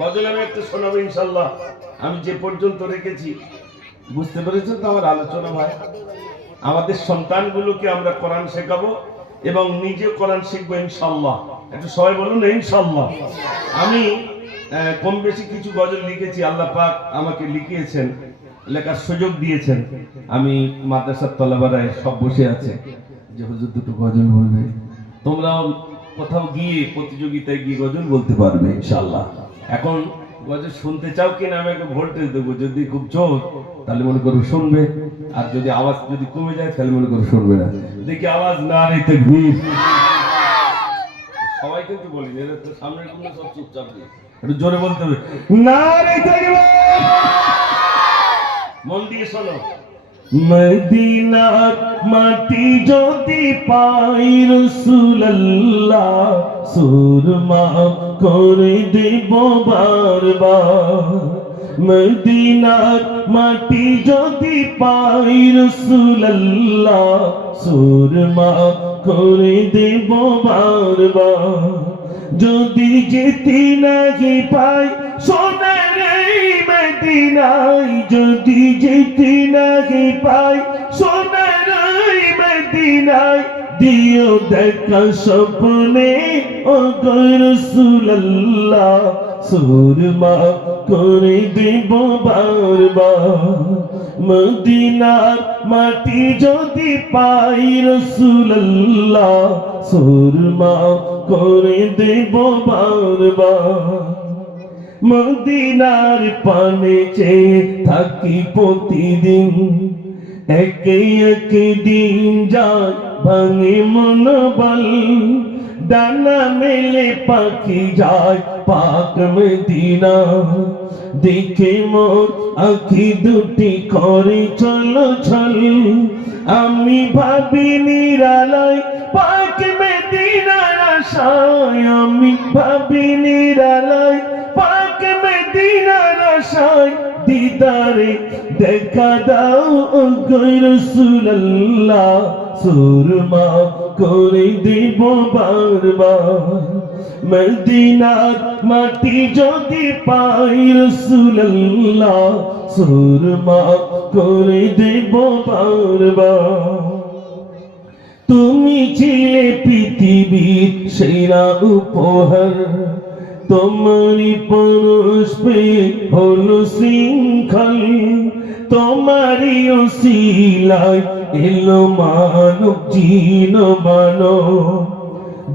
গজল আমি একটা শোনাবো ইনশাআল্লাহ। আমি যে পর্যন্ত রেখেছি বুঝতে পেরেছেন তো আমার আলোচনা ভাই? আমাদের সন্তানগুলোকে আমরা কোরআন শেখাবো এবং নিজে কোরআন শিখবো ইনশাআল্লাহ। একটু সবাই বলুন ইনশাআল্লাহ। আমি কম বেশি কিছু গজল লিখেছি, আল্লাহ পাক আমাকে লিখিয়েছেন, লেখার সুযোগ দিয়েছেন। আমি মাদ্রাসার তলাবারায় সব বসে আছে যে হুজুর দুটো গজল বলবে, তোমরাও কোথাও গিয়ে প্রতিযোগিতায় গিয়ে গজল বলতে পারবে ইনশাআল্লাহ। এখন গজল শুনতে চাও কিনা আমি একটা ভোল্টেজ দেবো, যদি খুব জোর তাহলে মনে করো শুনবে, আর যদি আওয়াজ যদি কমে যায় তাহলে মনে করো শুনবে না। দেখি আওয়াজ নারে তাকবীর। সবাই কিন্তু বলি এরা তো সামনের গুলো সব চুপচাপ দিয়ে একটু জোরে বলতে হবে, নারে তাকবীর। মন দিয়ে শোনো। মদিনার মাটি যদি পাই রাসূলুল্লাহ সুরমা করে দেব বারবার। মদিনার মাটি যদি পাই রাসূলুল্লাহ সুরমা করে দেব বারবার। যদি যেতে নাহি পাই সোনার এই মদিনায়, যদি যেতে নাহি পাই সোনার এই মদিনায়, দিও দেখা স্বপ্নে ও গো রাসূলুল্লাহ সুরমা করে দেব বারবার মদিনার মাটি যদি পাই রাসূলুল্লাহ সুরমা করে দেব বারবার মদিনার পানে চেয়ে থাকি প্রতিদিন একে একে দিন যায় ভাঙে মনোবল ডানা মেলে পাখি যায় পাক মদিনা দেখে মোর আঁখি দুটি করে চলো ছল আমি ভাবি নিরালয় পাক মদিনার আশায় আমি ভাবি নিরালয় পাক মদিনার আশায় দিদারে দেখা দাও ও রাসূলুল্লাহ সুরমা করে দেব বারবার মদিনার মাটি যদি পাই রাসূলুল্লাহ সুরমা করে দেব বারবার তুমি ছিলে পৃথিবীর সেরা উপহার তোমারি পরশ পেয়ে হলো শৃঙ্খল তোমারি ওসিলায় এলো মানব জীবন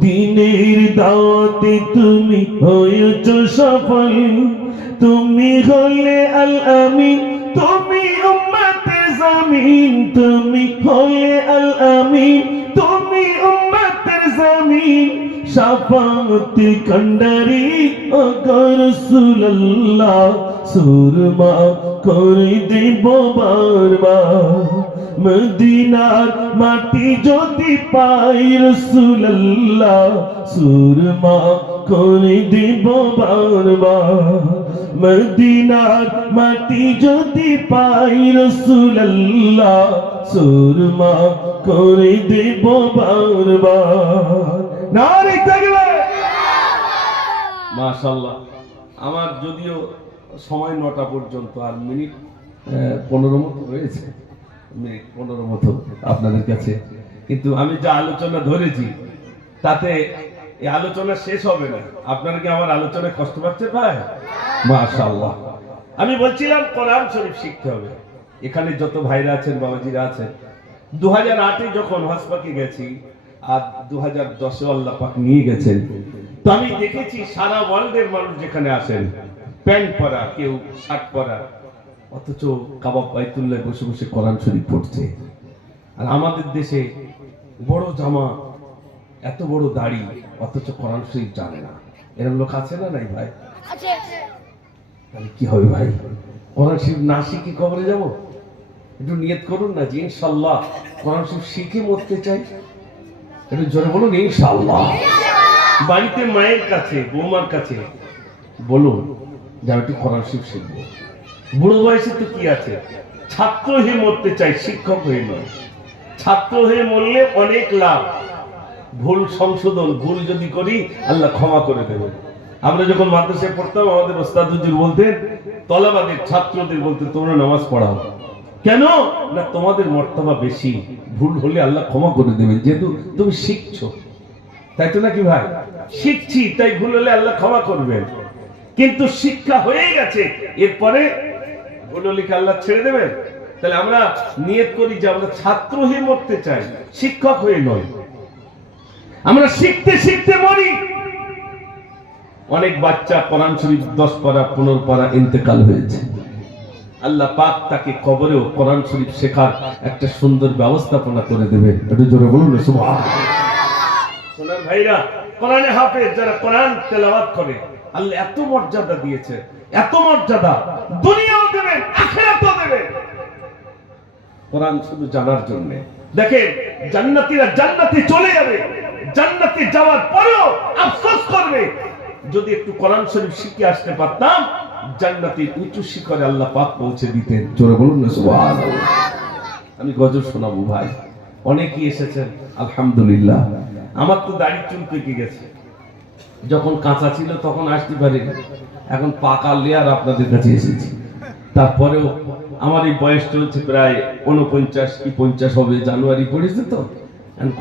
দিনের দাওয়াতে তুমি হয়েছ সফল তুমি হলে আল আমিন তুমি উম্মতে জামিন তুমি হলে আল আমিন তুমি উম্মতের জামিন শাফাআতের কান্ডারি ও রাসূলুল্লাহ সুরমা করে দেব বারবার মদিনার মাটি যদি পাই রাসূলুল্লাহ সুরমা করে দেব বারবার মদিনার মাটি যদি পাই রাসূলুল্লাহ সুরমা করে দেব বারবার নারে তাকবীর মাশাআল্লাহ আমার যদিও সময় 9টা পর্যন্ত আর মিনিট 15 মতো রয়েছে মিনিট 15 মতো আপনাদের কাছে কিন্তু আমি যা আলোচনা ধরেছি তাতে এই আলোচনা শেষ হবে না আপনারা কি আমার আলোচনায় কষ্ট পাচ্ছেন ভাই মাশাআল্লাহ আমি বলছিলাম কোরআন শরীফ শিখতে হবে এখানে যত ভাইরা আছেন বাবাজিরা আছেন 2008 এ যখন হজ পাকে গেছি আর 2010 এ আল্লাহ পাক নিয়ে গেছেন তো আমি দেখেছি সারা ওয়ার্ল্ডের মানুষ যেখানে আসেন প্যান্ট পরা কেউ শার্ট পরা অথচ কাবাব বাইতুল্লাহ বসে বসে কোরআন শরীফ পড়ছে আর আমাদের দেশে বড় জামা এত বড় দাড়ি অথচ কোরআন শরীফ জানে না এরকম লোক আছে না নাই ভাই আছে তাহলে কি হবে ভাই কোরআন শরীফ না শিখে কবরে যাব একটু নিয়ত করুন না যে ইনশাআল্লাহ কোরআন শরীফ শিখে মরতে চাই একটু জোরে বলুন ইনশাআল্লাহ বাড়িতে মায়ের কাছে বৌমার কাছে বলুন যে আমি একটু কোরআন শরীফ শিখবো বুড়ো বয়সে তো কি আছে ছাত্র হয়ে মরতে চাই শিক্ষক হয়ে নয় ছাত্র হয়ে মরলে অনেক লাভ ভুল সংশোধন ভুল যদি করি আল্লাহ ক্ষমা করে দেবেন আমরা যখন মাদ্রাসায় পড়তাম আমাদের ওস্তাদ হুজুর বলতেন তলাবাদের ছাত্রদের বলতে তোমরা নামাজ পড়াও কেন না তোমাদের মর্তবা বেশি ভুল হলে আল্লাহ ক্ষমা করে দেবেন যেহেতু তুমি শিখছো তাই তো নাকি ভাই শিখছি তাই ভুল হলে আল্লাহ ক্ষমা করবেন কিন্তু শিক্ষা হয়ে গেছে এরপরে ভুল হলে কি আল্লাহ ছেড়ে দেবেন তাহলে আমরা নিয়ত করি যে আমরা ছাত্র হয়ে মরতে চাই শিক্ষক হয়ে নয় আমরা শিখতে শিখতে মরি অনেক বাচ্চা কোরআন শরীফ 10 পারা 15 পারা ইন্তেকাল হয়েছে আল্লাহ পাক তাকে কবরেও কোরআন শরীফ শেখার একটা সুন্দর ব্যবস্থাপনা করে দেবে একটু জোরে বলুন সুবহানাল্লাহ সোনার ভাইরা কোরআনে হাফেজ যারা কোরআন তেলাওয়াত করে আল্লাহ এত মর্যাদা দিয়েছে এত মর্যাদা দুনিয়াও দেবেন আখিরাতেও দেবেন কোরআন শুধু জানার জন্য দেখেন জান্নাতীরা জান্নাতে চলে যাবে জান্নাতে যাওয়ার পরেও আফসোস করবে যদি একটু কোরআন শরীফ শিখে আসতে পারতাম জান্নাতের উঁচু শিখরে আল্লাহ পাক পৌঁছে দিতেন জোরে বলুন না সুবহানাল্লাহ আমি গজল শোনাবো ভাই অনেকেই এসেছেন আলহামদুলিল্লাহ আমার তো দাড়ি চুল পেকে গেছে যখন কাঁচা ছিল তখন আসতে পারি এখন পাকা লেয়ার আপনাদের কাছে এসেছি তারপরেও আমার এই বয়স চলছে প্রায় 49 কি 50 হবে জানুয়ারি পড়েছে তো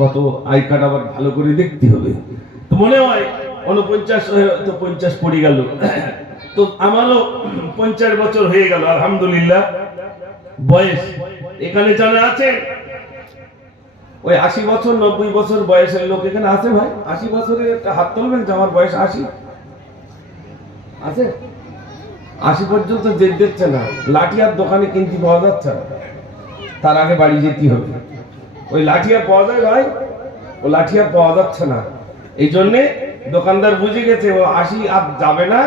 কত আই কার্ড আবার ভালো করে দেখতে হবে তো মনে হয় 49 তো 50 পড়ে গেল। তো আমারও 50 বছর হয়ে গেল আলহামদুলিল্লাহ বয়স। এখানে জানা আছে ওই 80 বছর 90 বছর বয়সের লোক এখানে আছে ভাই? 80 বছরের একটা হাত তুলবেন যে আমার বয়স 80 আছে? 80 পর্যন্ত জেদ দিচ্ছে না, লাঠি আর দোকানে কিনতে পাওয়া যাচ্ছে না, তার আগে বাড়ি যেতে হবে। ওই লাঠি আর পাওয়া যায় ভাই? ও লাঠি আর পাওয়া যাচ্ছে না। এই জন্যে দোকানদার বুঝে গেছে ও 80 আর যাবে না,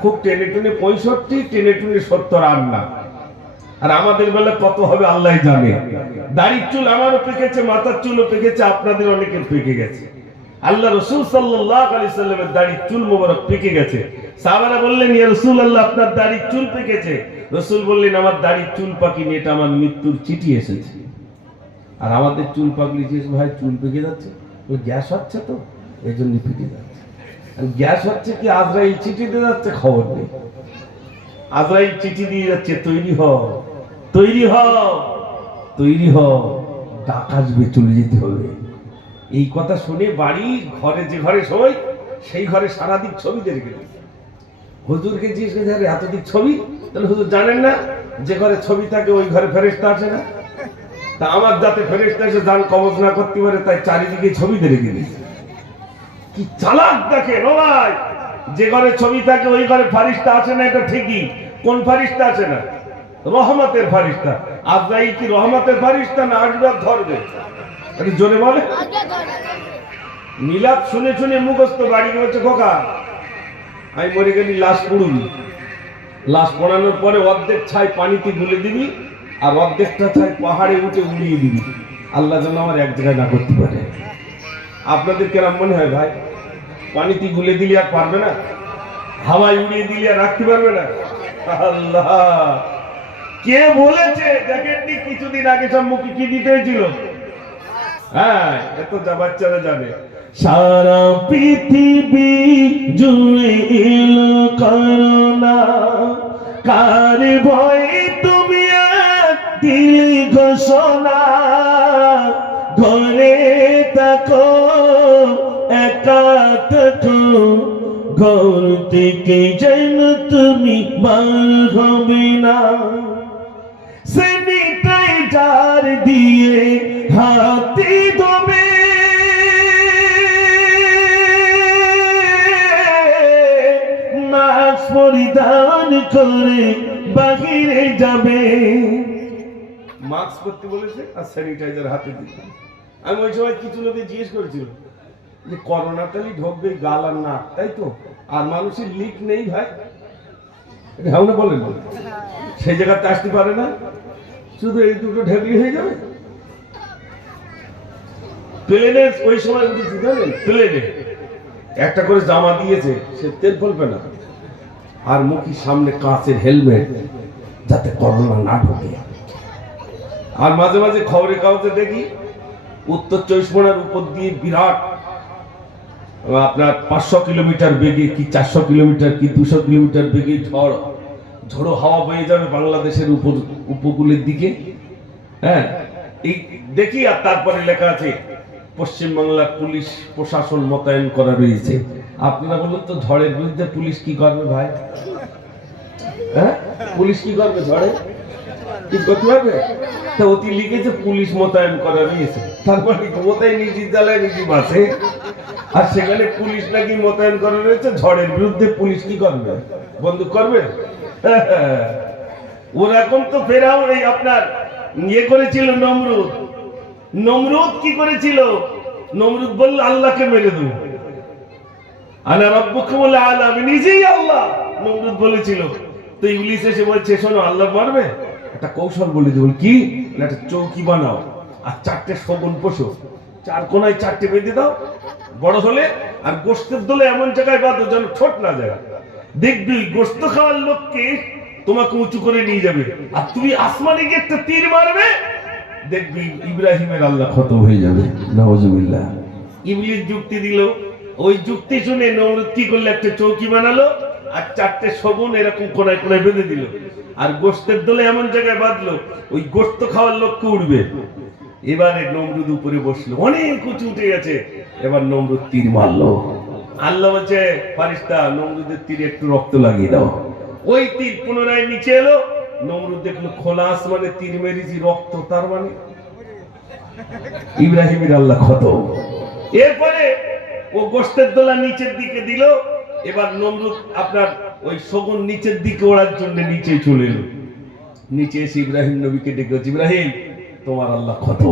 খুব টেনে টুনে 65, টেনে টুনে 70 আর না। আর আমাদের বেলা কত হবে আল্লাহ জানে। দাড়ির চুল আমারও পেকেছে, মাথার চুলও পেকেছে, আপনাদের অনেকের পেকে গেছে। আল্লাহ রাসূল সাল্লাল্লাহু আলাইহি সাল্লামের দাড়ির চুল মোবারক পেকে গেছে। সাহাবারা বললেন, ইয়া রাসূলুল্লাহ আপনার দাড়ির চুল পেকেছে। রাসূল বললেন, আমার দাড়ির চুল পাকিনি, এটা আমার মৃত্যুর চিঠি এসেছে। আর আমাদের চুল পাকলি যে ভাই চুল পেকে যাচ্ছে, ওই গ্যাস হচ্ছে তো এই জন্য পেকে যাচ্ছে। গ্যাস হচ্ছে কি আজরাইল চিঠি দিয়ে যাচ্ছে, খবর নেই। আজরাইল চিঠি দিয়ে যাচ্ছে, তৈরি হও, তৈরি হও, তৈরি হও, ডাক আসবে, চলে যেতে হবে। এই কথা শুনে বাড়ি ঘরে যে ঘরে সবাই, সেই ঘরে সারাদিক ছবি দেখে গেছে। হুজুরকে জিজ্ঞেস করে, এত দিক ছবি? তাহলে হুজুর জানেন না যে ঘরে ছবি থাকে ওই ঘরে ফেরেশতা আসে না? তা আমার যাতে ফেরেশতা এসে জান কবজ না করতে পারে, তাই চারিদিকে ছবি দেখে গেছে। কি চালাক দেখে ভাই! যে ঘরে ছবি থাকে ওই ঘরে ফারিস্তা আসে না, এটা ঠিকই। কোন ফারিস্তা আসে না? রহমতের ফারিস্তা। আজরাইল কি রহমতের ফারিস্তা না আজরাত ধরবে? এটা জোরে বলে। মিলাদ শুনে শুনে মুখস্থ বাড়ি হচ্ছে, খোকা আমি মরে গেলি লাশ পুড়ুবি, লাশ পোড়ানোর পরে অর্ধেক ছাই পানিতে গুলে দিবি আর অর্ধেকটা ছাই পাহাড়ে উঠে উড়িয়ে দিবি, আল্লাহ যেন আমার এক জায়গায় না করতে পারে। আপনাদের কেরাম মনে হয় ভাই? পানিতে গুলে দিলে আর পারবে না, হাওয়ায় উড়িয়ে দিলে আর রাখতে পারবে না। আল্লাহ কে বলেছে? দেখেননি কিছুদিন আগে সব মুখে কি দিতে হয়েছিল? হ্যাঁ, এত যা বাচ্চারা জানে। সারা পৃথিবী জুড়ে এলো করোনা, কার ভয়ে তুমি দিলে ঘোষণা, ঘরে থাকো একা থাকো, ঘর থেকে যেন তুমি বার হবে না, স্যানিটাইজার দিয়ে হাতে ধোবে, মাস্ক পরিধান করে বাহিরে যাবে। মাস্ক পরতে বলেছে আর স্যানিটাইজার হাতে দিতে। আমি ওই সময় কিছু লোকে জিজ্ঞেস করেছিল যে করোনা তালি ঢোকবে গাল আর নাক, তাই তো? আর মানুষের লিক নেই ভাই, এটা বলেন সেই জায়গাতে আসতে পারে না, শুধু এই দুটো ঢেকলি হয়ে যাবে। প্লেনে ওই সময় উঠেছি জানেন, প্লেনে একটা করে জামা দিয়েছে, সে তেল ফেলবে না, আর মুখের সামনে কাঁচের হেলমেট যাতে করোনা না ঢোকে। আর মাঝে মাঝে খবরের কাগজে দেখি উত্তর 24 পরগনার উপর দিয়ে বিরাট আপনার 500 কিলোমিটার বেগে কি 400 কিলোমিটার কি 200 কিলোমিটার বেগে ঝড়ো হাওয়া বয়ে যাবে বাংলাদেশের উপকূলের দিকে। হ্যাঁ, এই দেখি। আর তারপরে লেখা আছে পশ্চিমবাংলার পুলিশ প্রশাসন মোতায়েন করা রয়েছে। আপনারা বলুন তো ঝড়ের বিরুদ্ধে পুলিশ কি করবে ভাই? হ্যাঁ, পুলিশ কি করবে ঝড়ে? কি করতে পারবে? তা অতি লিখেছে পুলিশ মোতায়েন করা রয়েছে, তারপরে কোথায় নিজের জ্বালায় নিজে বাসে, আর সেখানে পুলিশ নাকি মোতায়েন করা রয়েছে। ঝড়ের বিরুদ্ধে পুলিশ কি করবে? বন্দুক করবে? ওরকম তো ফেরাও এই আপনার ইয়ে করেছিল নমরুদ। নমরুদ কি করেছিল? নমরুদ বলল আল্লাহকে মেরে দেব, আনা রাব্বুকুমুল আলা, আমি নিজেই আল্লাহ, নমরুদ বলেছিল। তো ইবলিস এসে বলছে শোনো আল্লাহ মারবে, একটা কৌশল বলে দেব। কি? একটা চৌকি বানাও আর 4টে শগুন পশু 4 কোনায় 4টে বেঁধে দাও বড় হলে, আর গোশতের দলে এমন জায়গায় বাঁধো যেন ছোট না যায়। দেখবি গোশত খাওয়ার লোককে তোমাকে উঁচু করে নিয়ে যাবে, আর তুমি আসমানে গিয়ে একটা তীর মারবে, দেখবি ইব্রাহিমের আল্লাহ খতম হয়ে যাবে। নাউজুবিল্লাহ। ইবলিস যুক্তি দিল। ওই যুক্তি শুনে নমরুদ কি করলো? একটা চৌকি বানালো আর 4টে শগুন এরকম কোনায় কোনায় বেঁধে দিল, আর গোশতের দলে এমন জায়গায় বাঁধলো ওই গোশত খাওয়ার লোককে উঠবে। এবারে নমরুদ উপরে বসলো, অনেক উঁচু উঠে গেছে। এবার নমরুদ তীর মারলো, আল্লাহ বলছে ফারিস্তা নমরুদের তীরে একটু রক্ত লাগিয়ে দাও। ওই তীর পুনরায় নিচে এলো, নমরুদ দেখলো খোলা আসমানে তীর মেরেছি, রক্ত, তার মানে ইব্রাহিমের আল্লাহ ক্ষত। এরপরে ও গোশতের দোলা নিচের দিকে দিল, এবার নমরুদ আপনার ওই শগুন নিচের দিকে ওড়ার জন্য নিচে চলে এলো। নিচে এসে ইব্রাহিম নবীকে ডেকে, ইব্রাহিম তোমার আল্লাহ ক্ষত।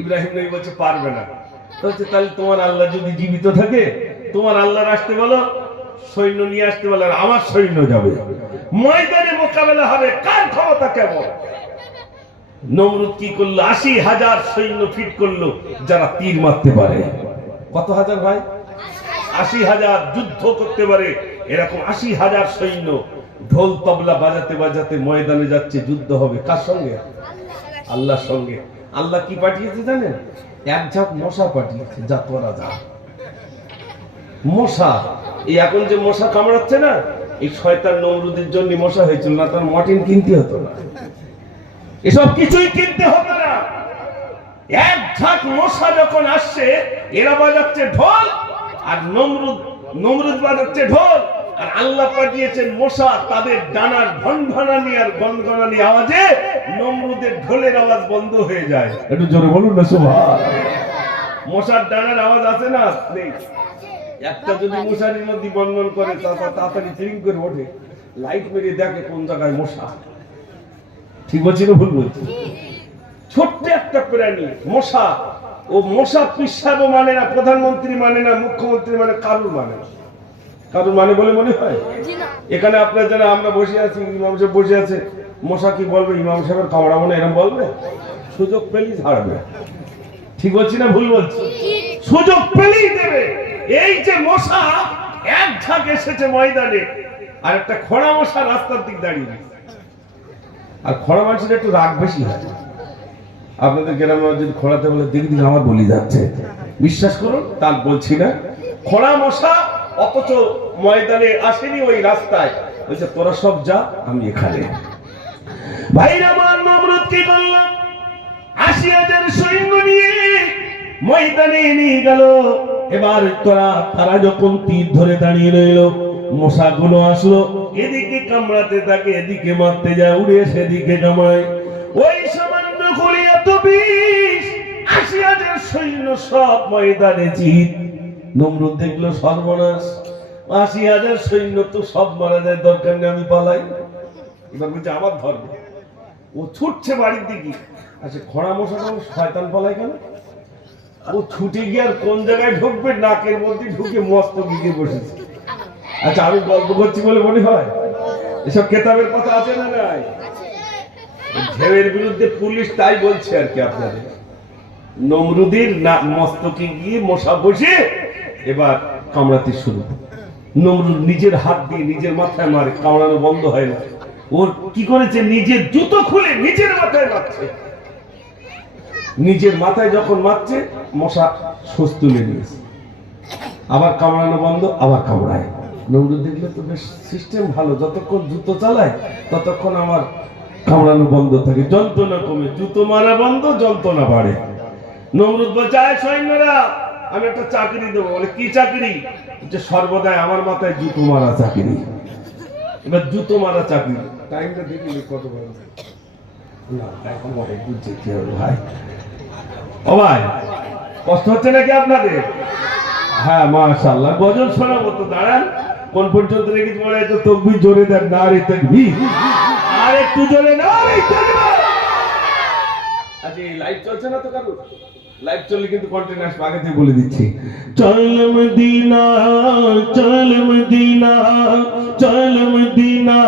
ইব্রাহিম নবী বলছে পারবে না। তাহলে তোমার আল্লাহ যদি জীবিত থাকে তোমার আল্লাহর আসতে বলো, সৈন্য নিয়ে আসতে বলো, আমার সৈন্য যাবে, ময়দানে মোকাবেলা হবে, কার ক্ষমতা কেমন। নমরুদ কি করলো, 80,000 সৈন্য ফিট করলো যারা তীর মারতে পারে। কত হাজার ভাই? 80,000 যুদ্ধ করতে পারে এরকম 80,000 সৈন্য ঢোল তবলা বাজাতে বাজাতে ময়দানে যাচ্ছে, যুদ্ধ হবে কার সঙ্গে? আল্লাহর সঙ্গে। আল্লাহ কি পাঠিয়েছে জানেন? এক ঝাঁক মশা পাঠিয়েছে, যা তোরা যা। মশা, এই এখন যে মশা কামড়াচ্ছে না, এই শয়তান নমরুদের জন্য মশা হয়েছিল, না তার মর্টিন কিনতে হতো না, এসব কিছুই কিনতে হতো না। এক ঝাঁক মশা যখন আসছে, এরা বাজাচ্ছে ঢোল আর নমরুদ বাজাচ্ছে ঢোল, আর আল্লাহ পাঠিয়েছেন মশা, তাদের ডানার ভনভনানি আর গনগনানি আওয়াজে নমরুদের ঢোলের আওয়াজ বন্ধ হয়ে যায়। একটু জোরে বলুন না সুবহান। মশার ডানার আওয়াজ আছে না? নেই। একটা যদি মশারির মধ্যে বনবন করে তাড়াতাড়ি চিরিং করে ওঠে, লাইট মেরে দেখে কোন জায়গায় মশা। ঠিক বলছি না ভুল বলছি? ছোট্ট একটা প্রাণী মশা, ও মশা পিসাবও মানে না, প্রধানমন্ত্রী মানে না, মুখ্যমন্ত্রী মানে, কারুর মানে না। কারুর মানে বলে মনে হয়? এখানে আপনার যারা আমরা বসে আছি, ইমাম সাহেব বসে আছে, মশা কি বলবে? ইমাম সাহেবের কামড়াবো না এরকম বলবে? সুযোগ পেলেই ছাড়বে। ঠিক বলছি না ভুল বলছি? সুযোগ পেলেই দেবে। এই যে মশা এক ঝাঁক এসেছে ময়দানে, আর একটা খোড়া মশা রাস্তার দিক দাঁড়িয়ে, আর খোড়া মানুষের একটু রাগ বেশি হয়। আপনাদের গ্রামে যদি খোড়াতে বলে দিক দিক আমার বলি যাচ্ছে, বিশ্বাস করুন তার বলছি না। খোড়া মশা অথচ ময়দানে আসেনি, ওই রাস্তায়, বলছে তোরা সব যা, আমি এখানে। ভাইরা আমার, নমরুদ কি করল? 80,000 সৈন্য নিয়ে ময়দানে নিয়ে গেল। এবার তারা যখন তীর ধরে দাঁড়িয়ে রইল, মশাগুলো আসলো, এদিকে কামড়াতে থাকে, এদিকে মারতে যায়, উড়ে সেদিকে কামড়ায়। ওই সামান্য করে এত বিষ, 80,000 সৈন্য সব ময়দানে জিত। নমরুদ দেখলো সর্বনাশ, 80,000 সৈন্য তো সব মারা যায়, দরকার নেই, আমি পালাই। এবার বলছে আমার ধর্ম। ও ছুটছে বাড়ির দিকে। আচ্ছা, খোড়া মশা শয়তান পালাই কেন? ও ছুটে গিয়ে আর কোন জায়গায় ঢুকবে, নাকের মধ্যে ঢুকে মস্ত গিয়ে বসেছে। আচ্ছা, আমি গল্প করছি বলে মনে হয়? এসব কেতাবের কথা আছে না নাই? ঢেউয়ের বিরুদ্ধে পুলিশ তাই বলছে আর কি আপনাদের। নমরুদের মস্তকে গিয়ে মশা বসে এবার কামড়াতে শুরু। নমরুদ নিজের হাত দিয়ে নিজের মাথায় মারে, কামড়ানো বন্ধ হয় না। ওর কি করেছে, নিজের জুতো খুলে নিজের মাথায় মারছে। নিজের মাথায় যখন মারছে, মশা সোজ তুলে নিয়েছে, আবার কামড়ানো বন্ধ, আবার কামড়ায়। নমরুদ দেখলে তো বেশ সিস্টেম ভালো, যতক্ষণ জুতো চালায় ততক্ষণ আমার কামড়ানো বন্ধ থাকে, যন্ত্রণা কমে, জুতো মারা বন্ধ, যন্ত্রণা বাড়ে। নমরুদ বলছে, সৈন্যরা আমি একটা চাকরি দেবো। বলে কি চাকরি? যে সর্বদাই আমার মাথায় জুতো মারা চাকরি। এবার জুতো মারা চাকরি, টাইমটা দেখিনি কত বড় না, এখন অনেক দূর যেতে হবে ভাই। ও ভাই, কষ্ট হচ্ছে নাকি আপনাদের? হ্যাঁ মাশাআল্লাহ, গজল শোনাবো তো, দাঁড়ান। কোন পর্যন্ত রেখেছি মনে হয় তো? তকবীর জোরে দেন, নারে তাকবীর, আর একটু জোরে নারে তাকবীর। আচ্ছা, এই লাইভ চলছে না তো কারো? লাইভ চললে কিন্তু কন্টেন্ট আসবে, আগে থেকে বলে দিচ্ছি। চল মদিনা, চল মদিনা, চল মদিনা,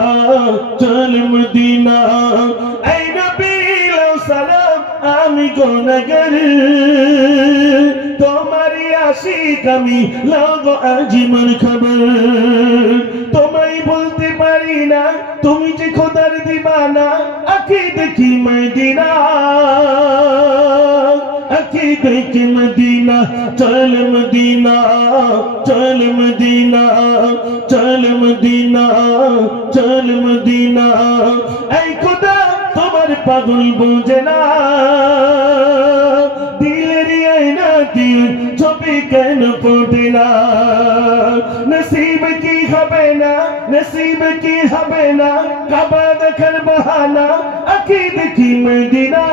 চল মদিনা, এই নবী লাউ সালাম আমি গুনাহগার, তোমারই আশিক আমি, লাগো আজিমর খবর। তোমায় বলতে পারি না তুমি যে খোদার দিবানা, আঁখি দেখি মদিনা, আঁখি দেখি মদিনা। চল মদিনা, চল মদিনা, চল মদিনা, চল মদিনা, এই খোদা তোমার পাগল বোঝে না, দিলের আয়না দিল ছবি কেন ফোটে না, নসিব কি হবে না, নসিব কি হবে না, কাবা দেখার বাহানা, আকি দেখি মদিনা,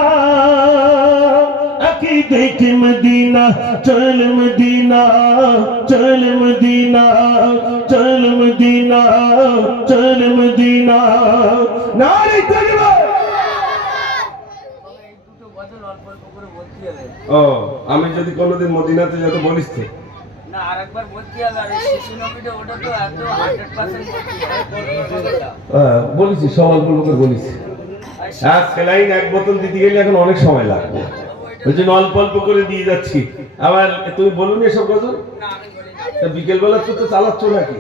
আকি দেখি মদিনা, চল মদিনা, চল মদিনা, চল মদিনা, চল মদিনা, নারে তাকবীর। ও আমি যদি কোনোদিন মদিনাতে যেতে বলিস তো না, আরেকবার বলতে হবে। আর শিশু নবীটা ওটা তো একদম 100% বলেছি, সব অল্প লোকের বলেছি। আর সেলাইন এক বোতল দিতে গেলে এখন অনেক সময় লাগবে, ওই জন্য অল্প অল্প করে দিয়ে যাচ্ছি। আবার তুমি বলুন এসব গজল, না আমি বলি না। বিকেল বেলা তো চালাচ্ছ নাকি?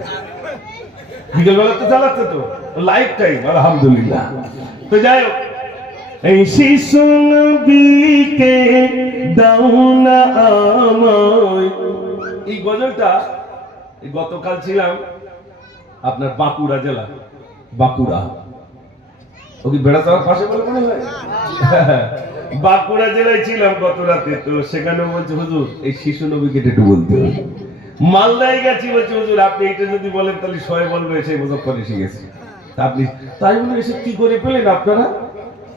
বিকেল বেলা তো চালাচ্ছ তো, লাইফ টাইম আলহামদুলিল্লাহ। তো যাই হোক, এই শিশু নবীকে দাও না আমায়, এই গজলটা গতকাল ছিলাম আপনার বাঁকুড়া জেলা, বাঁকুড়া, ও কি বেড়া যাওয়ার পাশে বলে মনে হয়? বাঁকুড়া জেলায় ছিলাম গত রাতে, তো সেখানে বলছে হুজুর এই শিশু নবীকে একটু বলতে হবে। মালদায় গেছি, বলছে হুজুর আপনি এটা যদি বলেন তাহলে সবাই বলবে সেই মুজফ্ফর এসে গেছে। আপনি তাই বলে এসব কি করে পেলেন আপনারা?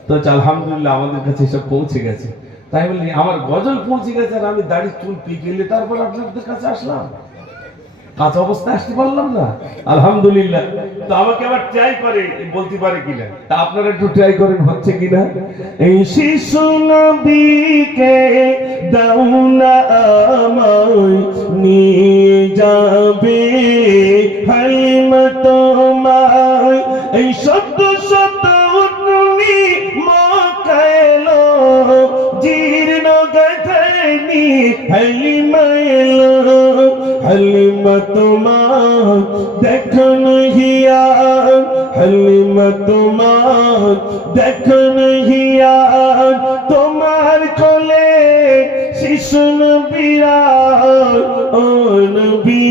তো আলহামদুলিল্লাহ আমাদের কাছে এসব পৌঁছে গেছে। তাই বলি আমার গজল পৌঁছে গেছে, আর আমি দাড়ি চুল পিকেলে তারপর আপনাদের কাছে আসলাম, কাঁচা অবস্থায় আসতে পারলাম না। আলহামদুলিল্লাহ। তো আমাকে আবার ট্রাই করে বলতে পারে কিনা, তা আপনারা একটু ট্রাই করেন হচ্ছে কিনা। এই শিশু নবীকে দাও না আমায়, নিয়ে যাবে হালিমা তোমায়, এই শত শত উটনি মক্কায়লো, জীর্ণ গাথানি হালিমা এলো, হালিমা তোমার দেখন হিয়া, হালিমা তোমার দেখন হিয়া, তোমার কোলে শিশু নবীরা, ও নবী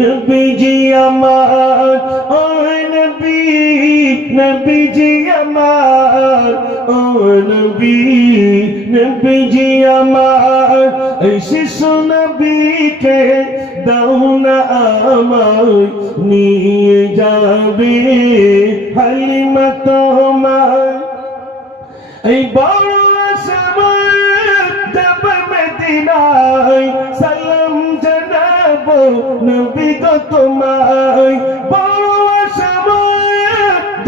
নবীজি আমার, ও নবী নবীজি আমার, ও নবী নবীজি আমার, এই শিশু নবীকে দাও না আমায়, নিয়ে যাবে হালিমা তোমায়, এই বড় সময় যাব মদিনায়, সালাম জানাবো নবী গো তোমায়, বড় সময়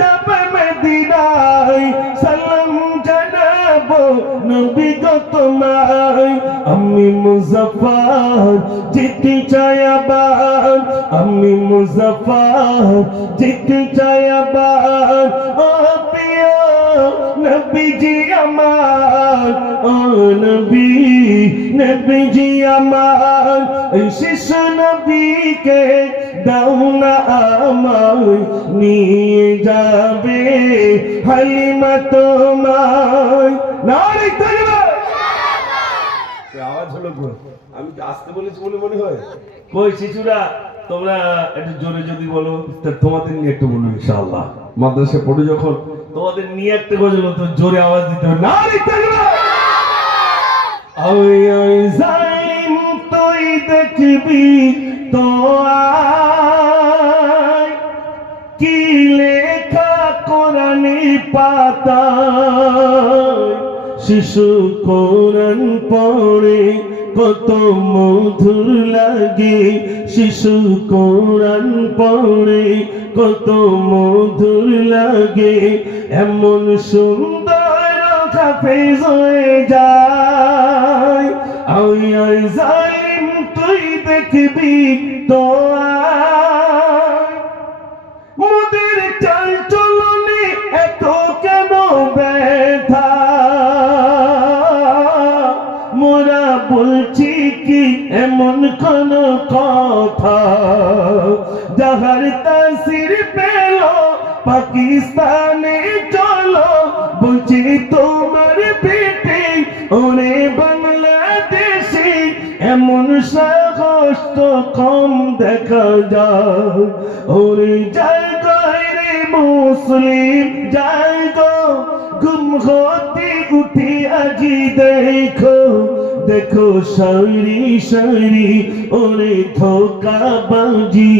যাব মদিনায়, সালাম জানাবো নবী গো তোমায়, আমি মুজফ্ফর যেতে চাই আবার, আমি মুজফ্ফর যেতে চাই আবার, ও প্রিয় নবীজি আমার, ও নবী নবীজি আমার, এই শিশু নবীকে দাও না আমায়, নিয়ে যাবে হালিমা তোমায়, নারে তাকবীর। আওয়াজ হলো কই? আমি কি আসতে বলেছি বলে মনে হয়? কই শিশুরা তোমরা একটু জোরে যদি বলো, তোমাদের নিয়ে একটু বলবো ইনশাআল্লাহ। মাদ্রাসায় পড়ে যখন তোমাদের নিয়ে একটা গজল তো জোরে আওয়াজ দিতে হবে, নারে তাকবীর। ওই ওই জালিম তুই দেখবি তো আয়, কি লেখা কোরআনের পাতায়, শিশু কোরআন পড়ে কত মধুর লাগে, শিশু কোরআন পড়ে কত মধুর লাগে, এমন সুন্দর হাফেজ হয়ে যায়, ওই ওই জালিম তুই দেখবি তো আয়, মোদের চাল চলনে এত কেন ব্যথা, মোরা বলছি কি এমন কোন কথা, যাহার তাসির পেল পাকিস্তানে চলো, বলছি তোমার পেটে ওরে বাংলাদেশে, এমন সাহস তো কম দেখা যায়, ওরে যায় রে মুসলিম যায় গো, গুম হতে উঠে আজি দেখো, দেখো সারি সারি ওরে ধোঁকাবাজি,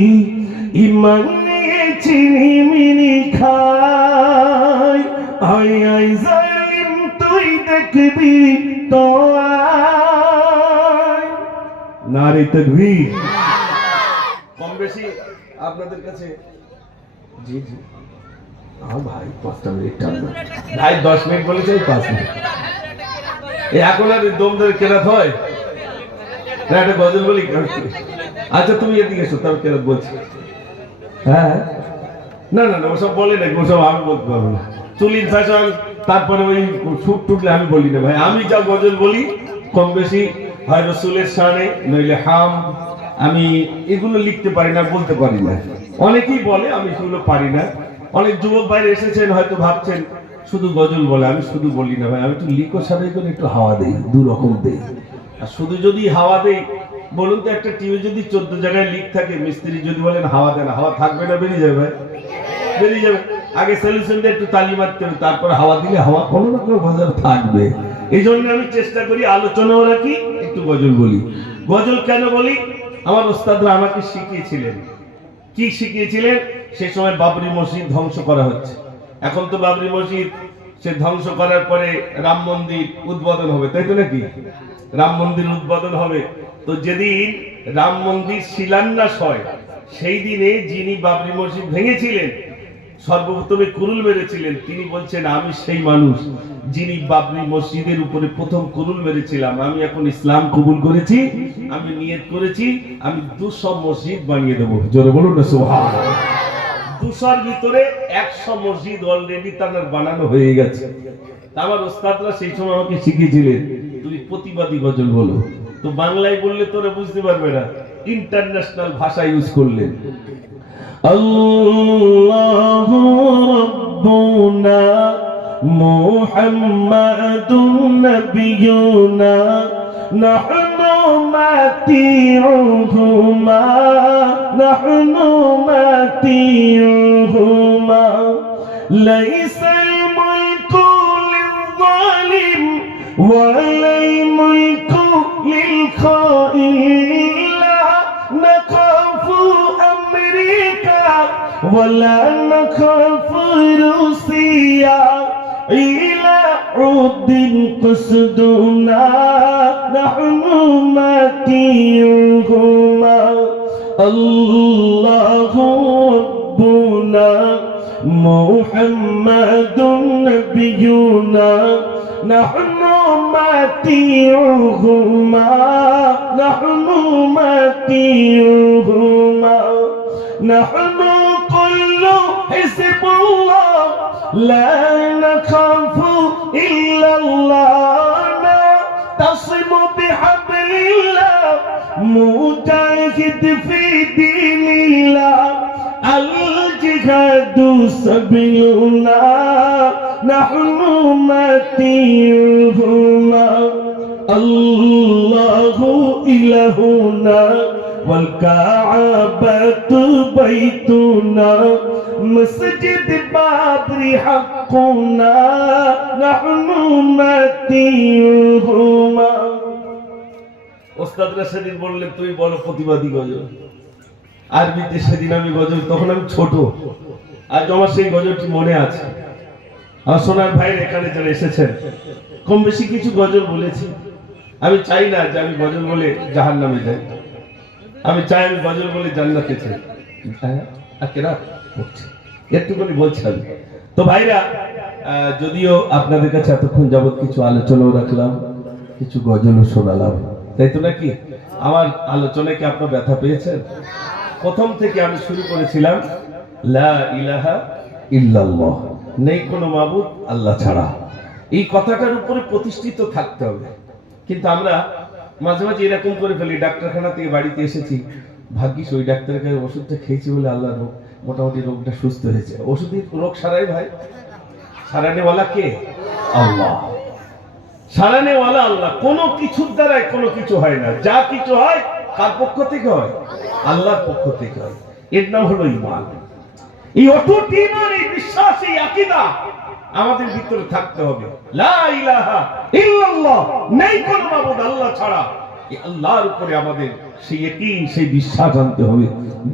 ইমান নিয়ে চিনিমিনি খায়। আয় আয় জালিম তুই দেখবি তো আয়। নারে তাকবীর। কম বেশি আপনাদের কাছে? জি জি ভাই 5 মিনিট টানবে ভাই, 10 মিনিট বলেছে 5 মিনিট। এখন আর দম ধরে কেরাত হয় না, একটা গজল বলি। আচ্ছা তুমি এদিকে এসো, তার কেরাত বলছি। হ্যাঁ না না না ওসব বলে নাকি, ওসব আমি বলতে পারবো না। চুলির ফ্যাশন, তারপরে ওই ছুট টুটলে আমি বলি না ভাই। আমি যা গজল বলি কম বেশি হয় রসুলের শানে, নইলে হাম। আমি এগুলো লিখতে পারি না, বলতে পারি না। অনেকেই বলে আমি সেগুলো পারি না। অনেক যুবক বাইরে এসেছেন, হয়তো ভাবছেন শুধু গজল বলে। আমি শুধু বলি না ভাই, আমি একটু লিখো সারাই করে একটু হাওয়া দেই, দু রকম দেই। আর শুধু যদি হাওয়া দেই, বলুন তো একটা টিভি যদি 14 জায়গায় লিক থাকে, মিস্ত্রি যদি বলেন হাওয়া দেন, হাওয়া থাকবে না বেরিয়ে যাবে ভাই? বেরিয়ে যাবে। আগে সলিউশন দিয়ে একটু তালি মারতে হবে, তারপর হাওয়া দিলে হাওয়া কোনো না কোনো ভাষায় থাকবে। এই জন্য আমি চেষ্টা করি আলোচনাও রাখি, একটু গজল বলি। গজল কেন বলি? আমার ওস্তাদরা আমাকে শিখিয়েছিলেন। কি শিখিয়েছিলেন? সে সময় বাবরি মসজিদ ধ্বংস করা হচ্ছে। এখন তো বাবরি মসজিদ সে ধ্বংস করার পরে রাম মন্দির উদ্বোধন হবে, তাই তো নাকি? রাম মন্দির উদ্বোধন হবে। তো যেদিন রাম মন্দির শিলান্যাস হয়, সেই দিনে যিনি বাবরি মসজিদ ভেঙেছিলেন, সর্বপ্রথমে কুরুল মেরেছিলেন, তিনি বলছেন আমি সেই মানুষ যিনি বাবরি মসজিদের উপরে প্রথম কুরুল মেরেছিলাম। আমি এখন ইসলাম কবুল করেছি, আমি নিয়ত করেছি আমি 200 মসজিদ বানিয়ে দেবো। জোরে বলুন না সুবহানাল্লাহ। 200-র ভিতরে 100 মসজিদ অলরেডি তার বানানো হয়ে গেছে। আমার ওস্তাদরা সেই সময় আমাকে শিখিয়েছিলেন তুমি প্রতিবাদী গজল বলো। তো বাংলায় বললে তোরা বুঝতে পারবে না, ইন্টারন্যাশনাল ভাষা ইউজ করলেন। আল্লাহু রাব্বুনা মুহাম্মাদুন নাবিয়ুনা নাহনু মাতিউহুমা নাহনু মাতিউহুমা লাইসাল মুলকু লিল-যালিম ওয়ালাল মুলকু লিল-খাইন নাখাফু আমেরিকা ওয়ালা নাখাফু রুসিয়া ইলা উদ্দিন কসদুনা নাহনু মাতিউহুমা আল্লাহু রাব্বুনা মুহাম্মাদুন নাবিয়ুনা নাহনু মাতিউহুমা নাহনু মাতিউহুমা নাহনু কুল্লু হিসবুল্লাহ লা নাখাফু ইল্লাল্লাহ নাতাসিমু বিহাবলিল্লাহ মুজাহিদ ফি দীনিল্লাহ আল জিহাদু সাবিলুনা নাহনু মাতিউহুমা আল্লাহু ইলাহুনা ওয়াল কা'বাতু বাইতুনা মসজিদ বাবরি হাক্কুনা নাহনু মাতিউহুমা। ওস্তাদরা সেদিন বললেন তুই বলো প্রতিবাদী গজল। আরবিতে সেদিন আমি গজল, তখন আমি ছোট, আজ আমার সেই গজলটি মনে আছে। আমার সোনার ভাইয়ের এখানে যারা এসেছেন কম বেশি কিছু গজল বলেছি। আমি চাই না যে আমি গজল বলে জাহান্নামে যাই, আমি চাই আমি গজল বলে জান্নাতে যাই। একটুখানি বলছি আমি। তো ভাইরা, যদিও আপনাদের কাছে এতক্ষণ যাবত কিছু আলোচনাও রাখলাম, কিছু গজলও শোনালাম, তাই তো নাকি? আমার আলোচনায় কি আপনার ব্যথা পেয়েছেন? প্রথম থেকে আমি শুরু করেছিলাম লা ইলাহা ইল্লাল্লাহ, নেই কোনো মাবুদ আল্লাহ ছাড়া। এই কথাটার উপরে প্রতিষ্ঠিত থাকতে হবে। কিন্তু আমরা মাঝে মাঝে এরকম করে ফেলি, ডাক্তারখানা থেকে বাড়িতে এসেছি, ভাগ্যিস ওই ডাক্তারের কাছে ওষুধটা খেয়েছি বলে আল্লাহ মোটামুটি রোগটা সুস্থ হয়েছে। ওষুধের রোগ সারাই ভাই, সারানেওয়ালা কে? আল্লাহ। সারানেওয়ালা আল্লাহ। কোনো কিছুর দ্বারাই কোনো কিছু হয় না। যা কিছু হয় কার পক্ষ থেকে হয়? আল্লাহর পক্ষ থেকে হয়। এর নাম হলো ঈমান। এই অটুট ঈমান, এই বিশ্বাস, এই আকীদা আমাদের ভিতরে থাকতে হবে। লা ইলাহা ইল্লাল্লাহ, নেই কোন মাবুদ আল্লাহ ছাড়া। এই আল্লাহর উপরে আমাদের সেই ইয়াকিন, সেই বিশ্বাস আনতে হবে।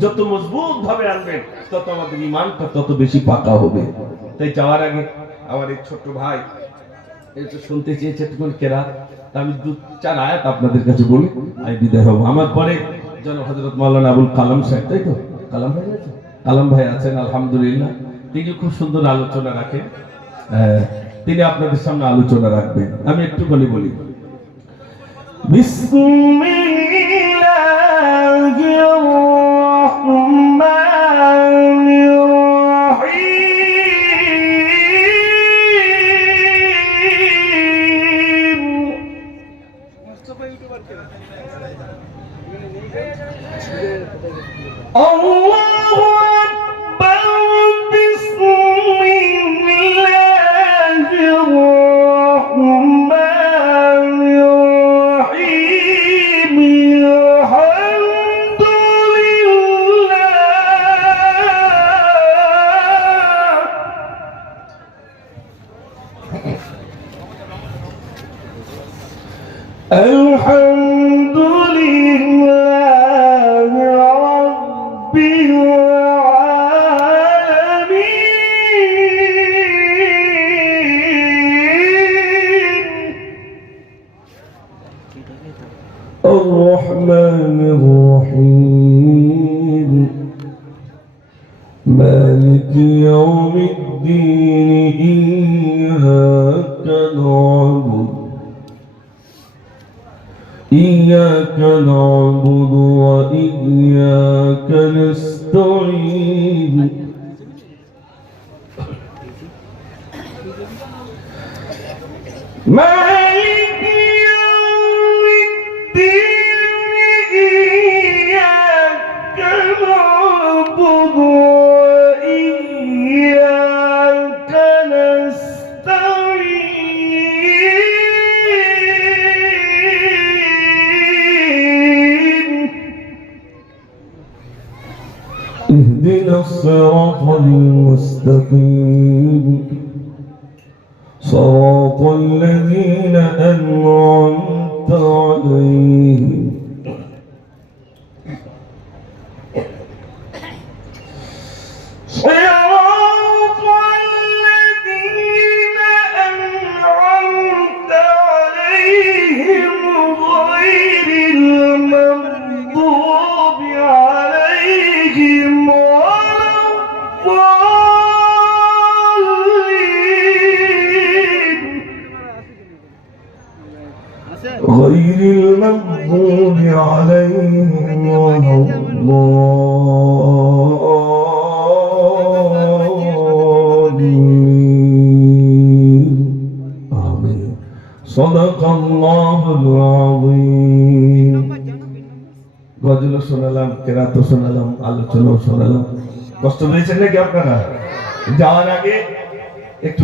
যত মজবুত ভাবে আনবেন তত আমাদের ঈমানটা তত বেশি পাকা হবে। তাই যাওয়ার আগে আমার এই ছোট্ট ভাই এটা শুনতে চেয়েছে তখন কেরাত, আমি 2-4 আয়াত আপনাদের কাছে বলি, আমি বিদায় হব। আমার পরে জন হযরত মাওলানা আবুল কালাম সাহেব, তাই তো কালাম ভাই আছেন, কালাম ভাই আছেন আলহামদুলিল্লাহ, তিনি খুব সুন্দর আলোচনা রাখেন। তিনি আপনাদের সামনে আলোচনা রাখবেন। আমি একটুখানি বলি, বিসমিল্লাহির রহমানির রহিম। আল্লাহু আকবার, বিসমিল্লাহির রহমানির রহিম। আলহামদুলিল্লাহ রাব্বিল আলামিন। আর-রহমানির রহিম, মালিকি ইয়াউমিদ্দিন। إياك نعبد وإياك نستعين. مالك يوم الدين، إياك نعبد وإياك نستعين. اهدنا الصراط المستقيم، صراط الذين أنعمت عليهم صراط الذين أنعمت عليهم غير المغضوب عليهم ولا الضالين. غير المغضوب عليهم ولا الضالين. آمين. صدق الله العظيم. গজল শোনালাম, কেরাত শোনালাম, আলোচনা শোনালাম। কষ্ট পেয়েছেন নাকি আপনারা? যাওয়ার আগে একটু